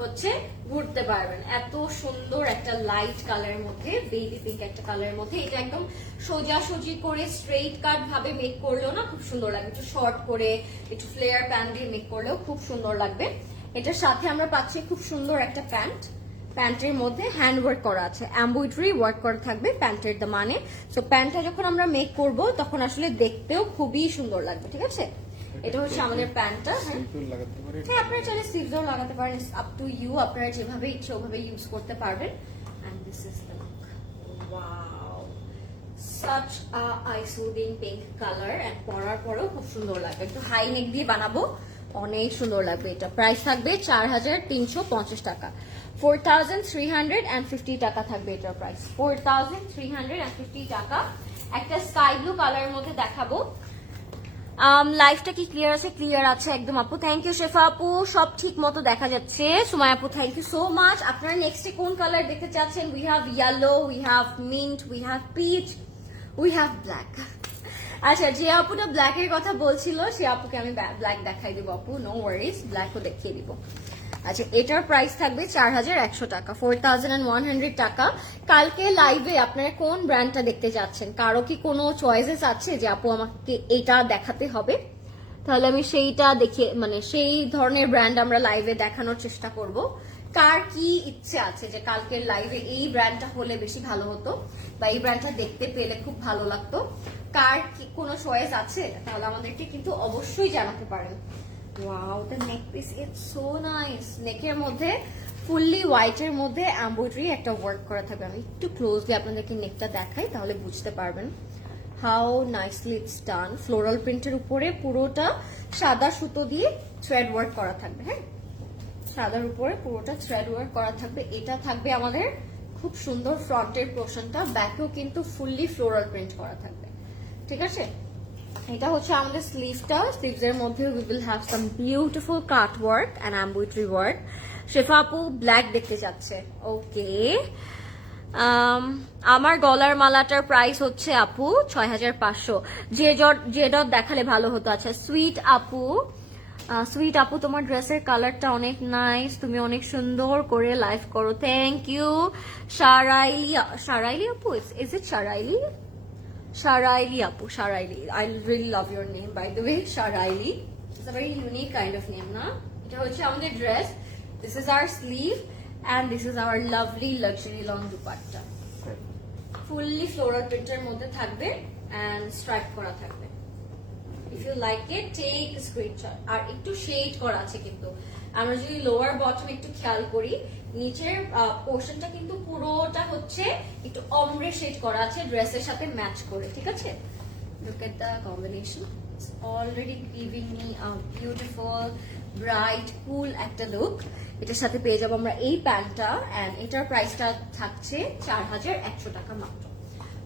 হচ্ছে ঘুরতে পারবেন। এত সুন্দর একটা লাইট কালারের মধ্যে, বেবি পিঙ্ক একটা কালারের মধ্যে। এটা একদম সোজাসুজি করে স্ট্রেইট কাট ভাবে মেক করলেও না খুব সুন্দর লাগবে, একটু শর্ট করে একটু ফ্লেয়ার প্যান্ট দিয়ে মেক করলেও খুব সুন্দর লাগবে। এটার সাথে আমরা পাচ্ছি খুব সুন্দর একটা প্যান্ট। প্যান্টের মধ্যে হ্যান্ড ওয়ার্ক করা আছে, এমব্রয়ডারি ওয়ার্ক করা থাকবে প্যান্টের দামানে। সো প্যান্টটা যখন আমরা মেক করব তখন আসলে দেখতেও খুবই সুন্দর লাগবে। ঠিক আছে, এটা হচ্ছে আমাদের প্যান্টটা। হ্যাঁ, আপনারা চাইলে স্লিভসও লাগাতে পারেন, আপ টু ইউ, আপনারা যেভাবে ইচ্ছে ওভাবে ইউজ করতে পারবেন। And this is the look. Wow, such a eye soothing pink colour, and পরার পরেও খুব সুন্দর লাগবে। একটু হাই নেক দিয়ে বানাবো, অনেক সুন্দর লাগবে। এটা প্রাইস থাকবে 4350 টাকা, 4350 টাকা থাকবে এটার প্রাইস, 4350 টাকা। একটা স্কাই ব্লু কালারের মধ্যে দেখাবো। লাইফটা কি ক্লিয়ার আছে? ক্লিয়ার আছে একদম আপু, থ্যাংক ইউ। শেফা আপু সব ঠিক মতো দেখা যাচ্ছে। সুমাই আপু থ্যাংক ইউ সো মাচ। আপনারা নেক্সটে কোন কালার দেখতে চাচ্ছেন? We have yellow, we have mint, we have peach, we have black. আচ্ছা, যে আপুটা ব্ল্যাক এর কথা বলছিল সে আপুকে আমি ব্ল্যাক দেখাই দিব আপু, নো ওয়ারিজ, ব্ল্যাকও দেখিয়ে দিব। আচ্ছা, এটার প্রাইস থাকবে 4100 টাকা, 4100 টাকা। কালকে লাইভে আপনারা কোন ব্র্যান্ডটা দেখতে যাচ্ছেন? কারো কি কোনো চয়েসেস আছে যে আপু আমাকে এটা দেখাতে হবে? তাহলে আমি সেইটা দেখে, মানে সেই ধরনের ব্র্যান্ড আমরা লাইভে দেখানোর চেষ্টা করব। কার কি ইচ্ছে আছে যে কালকের লাইভে এই ব্র্যান্ডটা হলে বেশি ভালো হতো বা এই ব্র্যান্ডটা দেখতে পেলে খুব ভালো লাগতো? কার কি কোনো চয়েস আছে? তাহলে আমাদেরকে কিন্তু অবশ্যই জানাতে পারেন। Wow, the neck piece is so nice. নেকের মধ্যে ফুললি হোয়াইটের মধ্যে এমব্রয়ডারি একটা ওয়ার্ক করা থাকবে। আমি একটু ক্লোজলি আপনাদেরকে নেকটা দেখাই, তাহলে বুঝতে পারবেন how nicely it's done. Floral প্রিন্টের উপরে পুরোটা সাদা সুতো দিয়ে থ্রেড ওয়ার্ক করা থাকবে। হ্যাঁ, সাদার উপরে পুরোটা থ্রেড ওয়ার্ক করা থাকবে। এটা থাকবে আমাদের খুব সুন্দর ফ্রন্টের পোর্শনটা, ব্যাকেও কিন্তু ফুললি ফ্লোরাল প্রিন্ট করা থাকবে। ঠিক আছে, এটা হচ্ছে আমাদের স্লিভটা। স্লিভসের মধ্যে we will have some beautiful cut work and embroidery work. Shefa আপু ব্ল্যাক দেখতে যাচ্ছে, ওকে। আমার গলার মালাটার প্রাইস হচ্ছে আপু 6500। যে ডট দেখালে ভালো হতো। আচ্ছা, সুইট আপু, সুইট আপু তোমার ড্রেসের কালারটা অনেক নাইস, তুমি অনেক সুন্দর করে লাইভ করো, থ্যাংক ইউ। শারাইলি আপু, is it Sharaili? Sharaili Apu, Sharaili. I really love your name, by the way, Sharaili. It's a very unique kind of name, na? It hoche amader dress. This is our sleeve, and this is our lovely luxury long dupatta. Fully floral printer moddhe thakbe and stripe kora thakbe. If you like it, take a screenshot. Ar ekটু shade kora ache kintu. আমরা যদি lower bottom একটু খেয়াল করি, নিচের পোর্শনটা কিন্তু পুরোটা হচ্ছে একটু অমরে শেড করা আছে ড্রেসের সাথে ম্যাচ করে। ঠিক আছে, look at the combination, it's already giving me a beautiful bright cool একটা লুক। এটার সাথে পেয়ে যাবো আমরা এই প্যান্টটা, এন্ড এটার প্রাইসটা থাকছে 4100 টাকা মাত্র,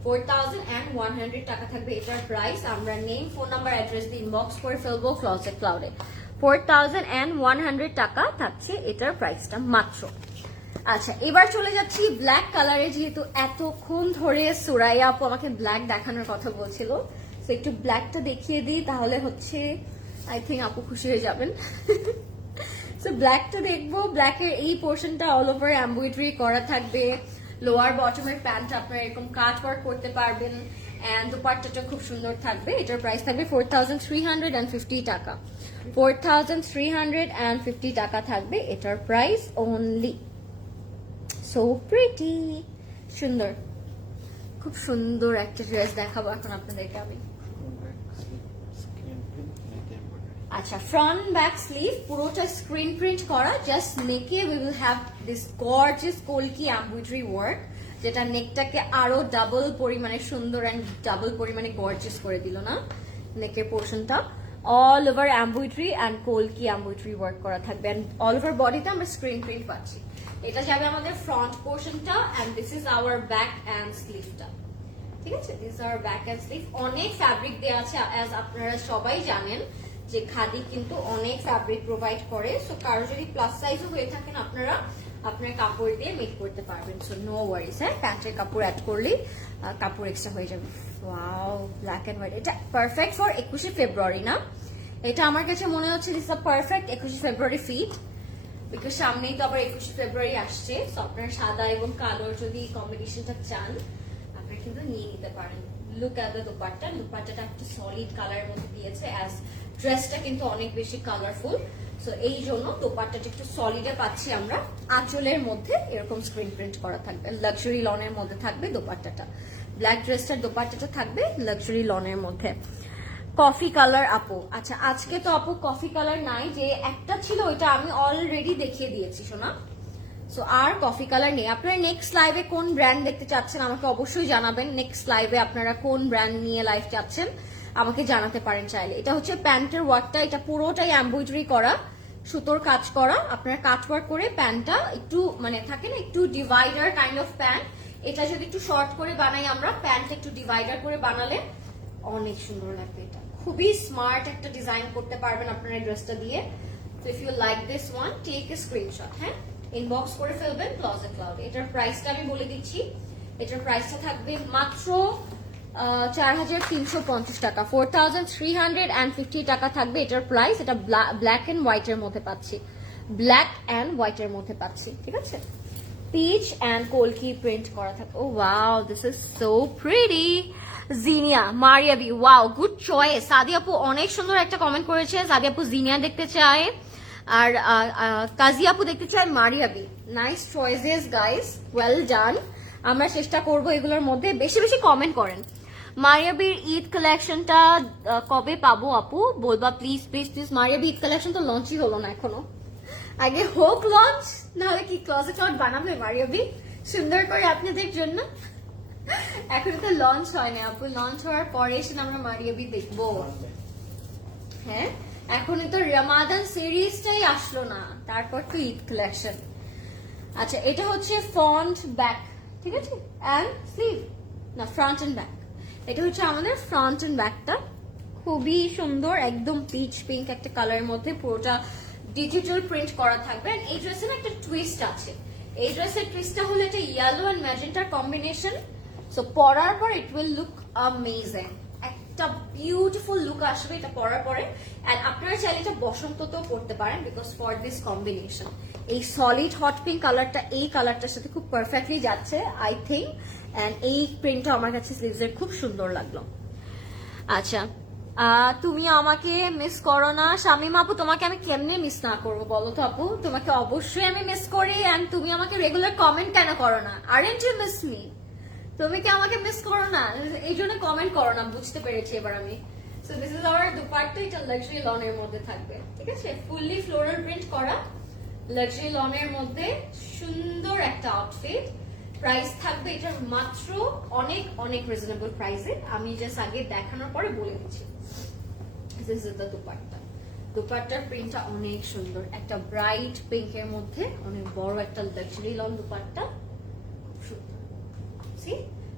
4100 টাকা থাকবে এটার প্রাইস। আমরা নেম, ফোন নাম্বার, অ্যাড্রেস দিয়ে ইনবক্স করে ফেলবো ক্লজেট ক্লাউডে। 4100 টাকা থাকছে এটার প্রাইসটা মাত্র। আচ্ছা, এবার চলে যাচ্ছি ব্ল্যাক কালারে। যেহেতু এতক্ষণ ধরে সুরাইয়া আপু আমাকে ব্ল্যাক দেখানোর কথা বলছিল, তো একটু ব্ল্যাকটা দেখিয়ে দিই, তাহলে হচ্ছে আই থিঙ্ক আপু খুশি হয়ে যাবেন। সো ব্ল্যাকটা দেখবো। ব্ল্যাকের এই পোর্শনটা অল ওভার এমব্রয়ডারি করা থাকবে। লোয়ার বটমের প্যান্ট আপনারা এরকম কাট ওয়ার্ক করতে পারবেন, এন্ড দুপাট্টাটা খুব সুন্দর থাকবে। এটার প্রাইস থাকবে 4350 টাকা, 4350 টাকা থাকবে এটার প্রাইস অনলি। সো প্রিটি, সুন্দর, খুব সুন্দর একটা ড্রেস দেখাবো এখন আপনাদেরকে আমি। আচ্ছা, ফ্রন্ট ব্যাক স্লিভ পুরোটা স্ক্রিন প্রিন্ট করা, জাস্ট নেকে we will have this gorgeous কলকি এমব্রয়ডারি ওয়ার্ক, যেটা নেকটাকে আরো ডাবল পরিমাণে সুন্দর এন্ড ডাবল পরিমাণে গর্জিয়াস করে দিল না নেকের পোর্শনটা। অল ওভার এমব্রয়ডারি অ্যান্ড কোলকি এমব্রয়ডারি ওয়ার্ক করা থাকবে, অ্যান্ড অল ওভার বডিতে আমরা স্ক্রিন প্রিন্ট পাচ্ছি। এটা যাবে আমাদের ফ্রন্ট পোর্শনটা, and this is our back and স্লিভটা। ঠিক আছে, দিস আর ব্যাক অ্যান্ড স্লিভ। অনেক ফ্যাব্রিক দেওয়া আছে, অ্যাজ আপনারা সবাই জানেন যে খাদি কিন্তু অনেক ফ্যাব্রিক প্রোভাইড করে। সো কারো যদি প্লাস সাইজও হয়ে থাকেন আপনারা আপনার কাপড় দিয়ে মেক করতে পারবেন। সো নো ওয়ারিস, হ্যাঁ প্যান্টের কাপড় অ্যাড করলেই কাপড় এক্সট্রা হয়ে যাবে। ওয়াও, ব্ল্যাক এন্ড হোয়াইট, এটা পারফেক্ট ফর 21শে ফেব্রুয়ারি না? এটা আমার কাছে মনে হচ্ছে দিস আ পারফেক্ট 21শে ফেব্রুয়ারি ফিট, বিকজ সামনেই তো আবার 21শে ফেব্রুয়ারি আসছে। সো আপনারা সাদা এবং কালোর যদি কম্বিনেশনটা চান আপনারা কিন্তু নিয়ে নিতে পারেন। লুক অ্যাট দ্য দোপাট্টা, দোপাট্টাটা একটু সলিড কালারের মধ্যে দিয়েছে, অ্যাজ ড্রেসটা কিন্তু অনেক বেশি কালারফুল। সো এই জন্য দোপাট্টাটা একটু সলিডে পাচ্ছি আমরা। আঁচলের মধ্যে এরকম স্ক্রিন প্রিন্ট করা থাকবে, লাক্সারি লনের মধ্যে থাকবে দোপাট্টাটা। ব্ল্যাক ড্রেসটার দোপাট্টাটা থাকবে লাক্সারি লনের মধ্যে। কফি কালার আপু, আচ্ছা আজকে তো আপু কফি কালার নাই, যে একটা ছিল ওইটা আমি অলরেডি দেখিয়ে দিয়েছি সোনা। সো আর কফি কালার নেই। আপনারা নেক্সট লাইভে কোন ব্র্যান্ড দেখতে চাচ্ছেন আমাকে অবশ্যই জানাবেন। নেক্সট লাইভে আপনারা কোন ব্র্যান্ড নিয়ে লাইভ চাচ্ছেন আমাকে জানাতে পারেন চাইলে। এটা হচ্ছে প্যান্টের ওয়ার্কটা, এটা পুরোটাই এমব্রয়ডারি করা, সুতোর কাজ করা। আপনারা কাট ওয়ার্ক করে প্যান্টটা একটু মানে থাকে না একটু ডিভাইডার কাইন্ড অফ প্যান্ট, এটা যদি একটু শর্ট করে বানাই আমরা, প্যান্ট একটু ডিভাইডার করে বানালে অনেক সুন্দর লাগবে। এটা খুবই স্মার্ট একটা ডিজাইন করতে পারবেন আপনারা এই ড্রেসটা দিয়ে। তো if you like this one take a screenshot, হ্যাঁ ইনবক্স করে ফেলবেন ক্লোজেট ক্লাউড। এটার প্রাইসটা আমি বলে দিচ্ছি, এটার প্রাইসটা থাকবে মাত্র 4350 টাকা, 4350 টাকা থাকবে এটার প্রাইস। এটা ব্ল্যাক এন্ড হোয়াইটের মধ্যে পাচ্ছি, ব্ল্যাক এন্ড হোয়াইটের মধ্যে পাচ্ছি। ঠিক আছে, পিচ এন্ড কোলকি প্রিন্ট করা থাকে। Oh wow, this is so pretty. Zinia, Maria B, wow good choice. Sadi আপু অনেক সুন্দর একটা কমেন্ট করেছে, সাদি আপু জিনিয়া দেখতে চায়, আর কাজি আপু দেখতে চায় Maria B. Nice choices guys, well done. আমরা চেষ্টা করব এগুলোর মধ্যে বেশি বেশি কমেন্ট করেন। মারিয়াবির ঈদ কালেকশনটা কবে পাবো আপু বলবা please please please. Maria B Eid collection তো লঞ্চই হলো না এখনো, আগে হোক লঞ্চ, নাহলে কি ক্লোজেট ক্লাউড বানাবে মারিয়াবি সুন্দর করে আপনাদের জন্য। এখন তো লঞ্চ হয় না আপু, লঞ্চ হওয়ার পরে এসে আমরা মারিয়াবি দেখবো। হ্যাঁ এখন তো রমাদান সিরিজটাই আসলো না, তারপর তো ঈদ কালেকশন। আচ্ছা এটা হচ্ছে ফ্রন্ট ব্যাক, ঠিক আছে, এন্ড স্লিভ না ফ্রন্ট এন্ড ব্যাক। এটা হচ্ছে আমাদের ফ্রন্ট এন্ড ব্যাকটা, খুবই সুন্দর, একদম পিচ পিঙ্ক একটা কালারের মধ্যে পুরোটা ডিজিটাল প্রিন্ট করা থাকবে। এই ড্রেসের একটা টুইস্ট আছে, এই ড্রেসের টুইস্টটা হলো এটা ইয়েলো এন্ড ম্যাজেন্টার কম্বিনেশন। সো পরার পর ইট উইল লুক অ্যামেজিং, একটা বিউটিফুল লুক আসবে এটা পরার পরে। এন্ড আপনারা চাইলে এটা বসন্ততেও পরতে পারেন, বিকজ ফর দিস কম্বিনেশন এই সলিড হট পিঙ্ক কালারটা এই কালারটার সাথে খুব পারফেক্টলি যাচ্ছে আই থিঙ্ক। এন্ড এই প্রিন্টটা আমার কাছে স্লিভসের খুব সুন্দর লাগলো। আচ্ছা তুমি আমাকে মিস করো না শামিমা আপু, তোমাকে আমি কেমনে মিস না করবো বলো তো আপু? তোমাকে অবশ্যই আমি মিস করি, এন্ড তুমি আমাকে রেগুলার কমেন্ট কেন করো না? আরএন্ট ইউ মিস মি? তুমি কি আমাকে মিস করো না, এই জন্য কমেন্ট করো না, বুঝতে পেরেছি এবার আমি। So this is our dupatta, এটা লাক্সারি লনের মধ্যে থাকবে, ঠিক আছে, ফুললি ফ্লোরাল প্রিন্ট করা লাক্সারি লনের মধ্যে সুন্দর একটা আউটফিট। প্রাইস থাকবে এটার মাত্র অনেক অনেক রিজনেবল প্রাইসে, আমি জাস্ট আগে দেখানোর পরে বলে দিচ্ছি। দিস ইজ দ্য দুপাট্টা, দুপাট্টার প্রিন্টটা অনেক সুন্দর, একটা ব্রাইট পিঙ্কের মধ্যে অনেক বড় একটা লাক্সারি লন দুপাট্টা,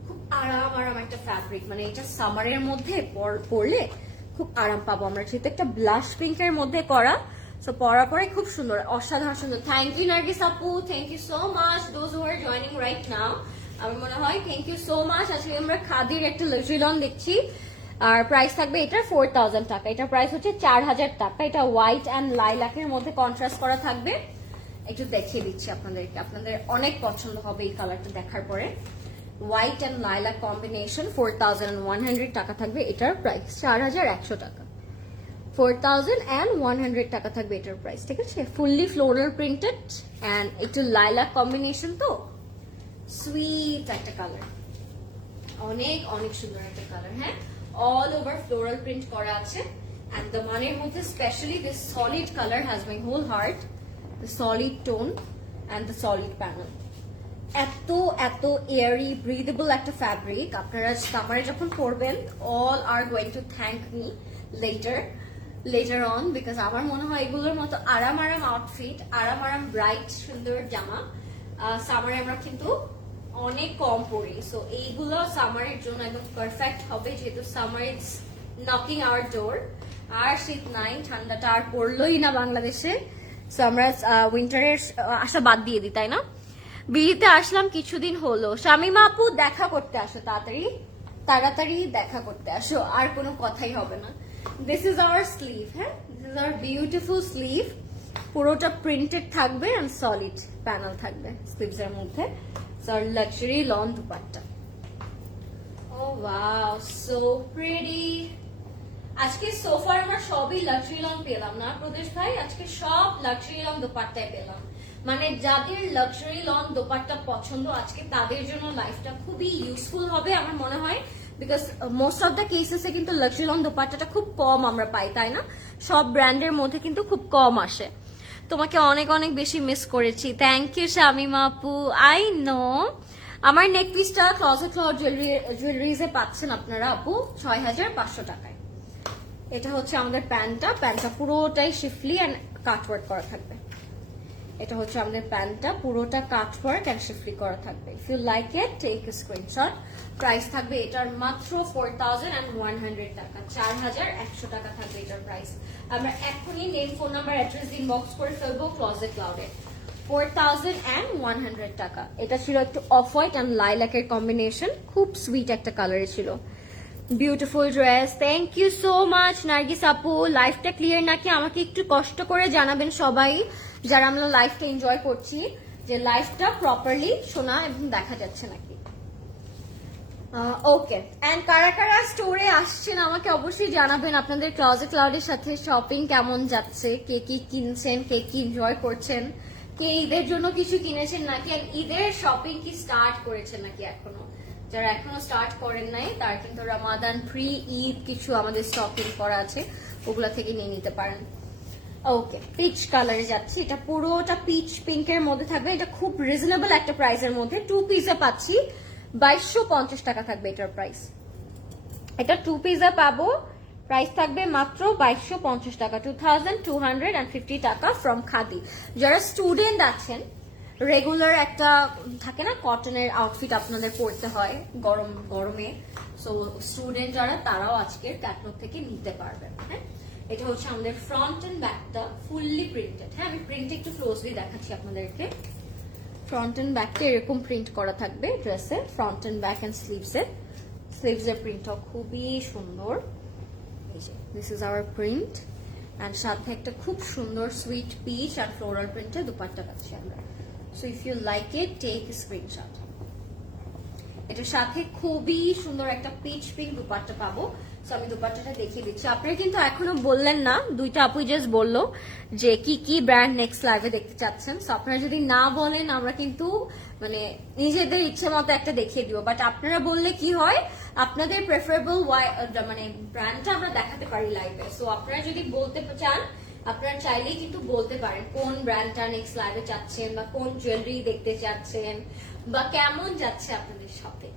খুব আরাম একটা ফ্যাব্রিক, মানে এটা সামারের মধ্যে পরলে খুব আরাম পাবো আমরা। যেহেতু একটা ব্লাশ পিঙ্কের মধ্যে করা, সো পরার পরে খুব সুন্দর, অসাধারণ সুন্দর। থ্যাংক ইউ নার্গিস আপু, thank you so much those who are joining right now. আমার মনে হয় থ্যাংক ইউ সো মাচ। আজকে আমরা খাদির একটা লাক্সারি লন দেখছি, আর প্রাইস থাকবে এটার 4000 টাকা, এটার প্রাইস হচ্ছে 4000 টাকা। এটা হোয়াইট অ্যান্ড লাইলাকের মধ্যে কন্ট্রাস্ট করা থাকবে, একটু দেখিয়ে দিচ্ছি আপনাদেরকে, আপনাদের অনেক পছন্দ হবে এই কালারটা দেখার পরে। হোয়াইট অ্যান্ড লাইলাক কম্বিনেশন 4100 টাকা থাকবে এটার প্রাইস, 4100 টাকা, 4100 টাকা থাকবে এটার প্রাইস, ঠিক আছে। ফুললি ফ্লোরাল প্রিন্টেড অ্যান্ড একটু লাইলাক কম্বিনেশন, তো সুইট একটা কালার, অনেক অনেক সুন্দর একটা কালার। হ্যাঁ অল ওভার ফ্লোরাল প্রিন্ট করা আছে, অ্যান্ড দ্য মানের মধ্যে specially this solid colour has my whole heart, the solid tone and the solid panel. এত এত এয়ারি ব্রিদেবল একটা ফ্যাব্রিক, আপনারা সামারে যখন পরবেন all are going to thank me letter. Letter on, because আমার মনে হয় এগুলোর মতো আরাম আরাম আউটফিট, আরাম আরাম ব্রাইট সুন্দর জামা সামারে আমরা কিন্তু অনেক কম পরি। সো এইগুলো সামারের জন্য একদম পারফেক্ট হবে, যেহেতু summer is knocking our door. আর শীত নাই, ঠান্ডাটা আর পড়লোই না বাংলাদেশে। সো আমরা উইন্টারের আশা বাদ দিয়ে দিই, তাই না? বিড়িতে আসলাম কিছুদিন হলো। শামিমা আপু দেখা করতে আসো, তাড়াতাড়ি তাড়াতাড়ি দেখা করতে আসো, আর কোনো কথাই হবে না। দিস ইজ আওয়ার স্লিভ, হ্যাঁ, this is our beautiful sleeve. পুরোটা প্রিন্টেড থাকবে এন্ড সলিড প্যানেল থাকবে স্লিভস এর মধ্যে। Luxury lawn dupatta. Oh wow, so pretty. আজকে সোফার আমরা সবই লাক্সারি লন পেলাম না প্রদেশ ভাই? আজকে সব লাক্সারি লন দুপাট্টায় পেলাম। মানে যাদের লাক্সারি লন দোপাট্টা পছন্দ আজকে তাদের জন্য লাইফটা খুবই ইউজফুল হবে আমার মনে হয়, বিকজ মোস্ট অফ দ্য কেসেসে কিন্তু লাক্সারি লন দোপাট্টাটা খুব কম আমরা পাই, তাই না? সব ব্র্যান্ডের মধ্যে কিন্তু খুব কম আসে। তোমাকে অনেক অনেক বেশি মিস করেছি। থ্যাংক ইউ শামিমা আপু। আই নো আমার নেক পিসটা ক্লজেট ফ্লাওয়ার জুয়েলারিজে পাচ্ছেন আপনারা আপু 6500 টাকায়। এটা হচ্ছে আমাদের প্যান্টটা পুরোটাই শিফলি এন্ড কাটওয়ার্ক করা থাকবে। এটা হচ্ছে আমাদের প্যান্টটা পুরোটা কাটওয়ার্ক এন্ড শিফলি করা থাকবে। If you like it take a screenshot. Price থাকবে এটার মাত্র 4100 টাকা, 4100 টাকা থাকবে এটার প্রাইস। আমরা এখনই name, phone number, address inbox করে ফেলবো ক্লজেট ক্লাউডে। 4100 টাকা। এটা ছিল একটু অফ হোয়াইট এন্ড লাইলাকের কম্বিনেশন, খুব সুইট একটা কালারে ছিল। Beautiful dress. Thank you so much Nargis আপু। লাইফটা ক্লিয়ার নাকি আমাকে একটু কষ্ট করে জানাবেন সবাই যারা আমরা লাইফটা এনজয় করছি, যে লাইফটা প্রপারলি শোনা এবং দেখা যাচ্ছে নাকি। ওকে, এন্ড কারা কারা স্টোরে আসছেন আমাকে অবশ্যই জানাবেন। আপনাদের ক্লজেট ক্লাউডের সাথে শপিং কেমন যাচ্ছে, কে কি কিনছেন, কে কি এনজয় করছেন, কে ঈদের জন্য কিছু কিনেছেন নাকি, ঈদের শপিং কি স্টার্ট করেছেন নাকি এখনো। যারা এখনো স্টার্ট করেন নাই তার কিন্তু রমাদান প্রি ঈদ কিছু আমাদের স্টকিং করা আছে, ওগুলা থেকে নিয়ে নিতে পারেন। ওকে, পিচ কালারে যাচ্ছি। এটা পুরোটা পিচ পিঙ্কের মধ্যে থাকবে। এটা খুব রিজনেবল একটা প্রাইসের মধ্যে, 2 পিসে পাচ্ছি 2250 টাকা থাকবে এটার প্রাইস। এটা 2 পিসে পাবো, প্রাইস থাকবে মাত্র 2250 টাকা, 2250 টাকা ফ্রম খাদি। যারা স্টুডেন্ট আছেন, রেগুলার একটা থাকে না কটনের আউটফিট আপনাদের পরতে হয় গরমে, সো স্টুডেন্ট যারা তারাও আজকের ক্যাটলগ থেকে নিতে পারবেন। হ্যাঁ, এটা হচ্ছে আমাদের ফ্রন্ট এন্ড ব্যাকটা ফুললি প্রিন্টেড। হ্যাঁ, আমি প্রিন্ট একটু ক্লোজলি দেখাচ্ছি আপনাদেরকে। ফ্রন্ট এন্ড ব্যাকটা এরকম প্রিন্ট করা থাকবে ড্রেসে, ফ্রন্ট এন্ড ব্যাক এন্ড স্লিভসের প্রিন্টটাও খুবই সুন্দর। এই যে this is our print, and সাথে একটা খুব সুন্দর সুইট পিচ আর ফ্লোরাল প্রিন্টের দুপাট্টা পাচ্ছি আমরা। So if you like it, take a screenshot. এটার সাথে খুবই সুন্দর একটা পিচ পিঙ্ক দুপাট্টা পাবো। সো আমি দুপাট্টাটা দেখিয়ে দিচ্ছি। আপনারা কিন্তু এখনো বললেন না, দুইটা আপুই জাস্ট বললো যে কি কি ব্র্যান্ড নেক্সট লাইভে দেখতে চাচ্ছেন। সো আপনারা যদি না বলেন আমরা কিন্তু মানে নিজেদের ইচ্ছে মতো একটা দেখিয়ে দিব, বাট আপনারা বললে কি হয়, আপনাদের প্রেফারেবল মানে ব্র্যান্ডটা আমরা দেখাতে পারি লাইভে। সো আপনারা যদি বলতে চান, আপনারা চাইলেই কিন্তু বলতে পারেন কোন ব্র্যান্ডটা নেক্সট লাইভে চাচ্ছেন, বা কোন জুয়েলারি দেখতে চাচ্ছেন, বা কেমন যাচ্ছে আপনাদের shopping.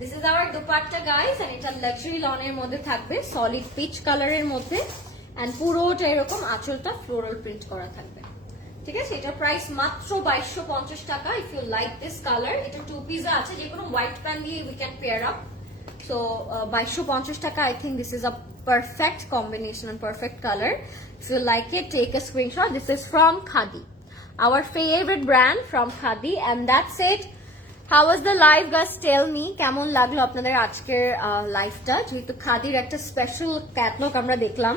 This is our dupatta guys, and এটা লাক্সারি লনের মধ্যে থাকবে, সলিড পিচ কালারের মধ্যে, এন্ড পুরোটা এরকম আঁচলটা ফ্লোরাল প্রিন্ট করা থাকবে। ঠিক আছে, এটার প্রাইস মাত্র 2250 টাকা। If you like this colour, এটা 2 পিসে আছে, যে কোনো হোয়াইট প্যান্ট দিয়ে we can pair up. So 2250 টাকা। I think this is a perfect combination and perfect color. If you like it, take a screenshot. This is from Khadi, our favorite brand from Khadi, and that's it. How was the live, guys? Tell me কেমন লাগলো আপনাদের আজকের লাইভটা, যেহেতু খাদির একটা special catalogue আমরা দেখলাম।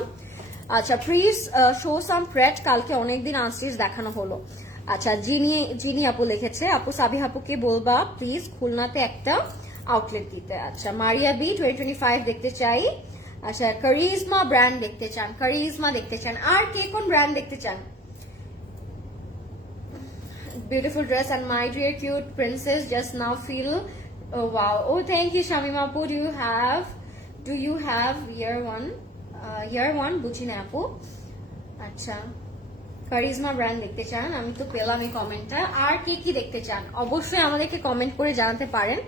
আচ্ছা, প্লিজ শো সাম প্রেট, কালকে অনেকদিন আনস্টিচ দেখানো হলো। আচ্ছা, জিনি আপু লিখেছে, আপু সাবি আপুকে বলবা প্লিজ খুলনাতে একটা আউটলেট দিতে। আচ্ছা, মারিয়া বি 2025 দেখতে চাই। আচ্ছা, কারিজমা ব্র্যান্ড দেখতে চান, কারিজমা দেখতে চান, আর কে কোন ব্র্যান্ড দেখতে চান? Beautiful dress and my dear cute princess just now feel wow. Oh, thank you Shamima Apu. Do you have year one বুঝিনা আপু। আচ্ছা, কারিজমা ব্র্যান্ড দেখতে চান, আমি তো পেলাম এই কমেন্টটা। আর কে কি দেখতে চান অবশ্যই আমাদেরকে কমেন্ট করে জানাতে পারেন।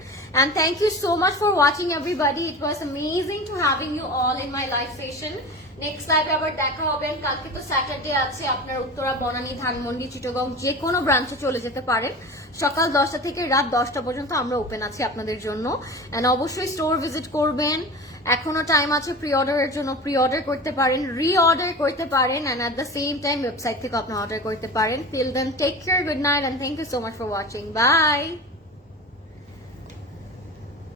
And thank you so much for watching everybody. It was amazing to having you all in my live session. Next লাইভে আবার দেখা হবে। কালকে তো স্যাটারডে আছে, আপনার উত্তরা, বনানী, ধানমন্ডি, চিটাগং যে কোনো ব্রাঞ্চে চলে যেতে পারেন। সকাল 10টা থেকে রাত 10টা পর্যন্ত আমরা ওপেন আছি আপনাদের জন্য। এন্ড অবশ্যই স্টোর ভিজিট করবেন, এখনো টাইম আছে প্রি অর্ডারের জন্য। প্রি অর্ডার করতে পারেন, রি অর্ডার করতে পারেন, and at the same time website থেকে আপনি অর্ডার করতে পারেন। Till then take care, good night, and thank you so much for watching, by.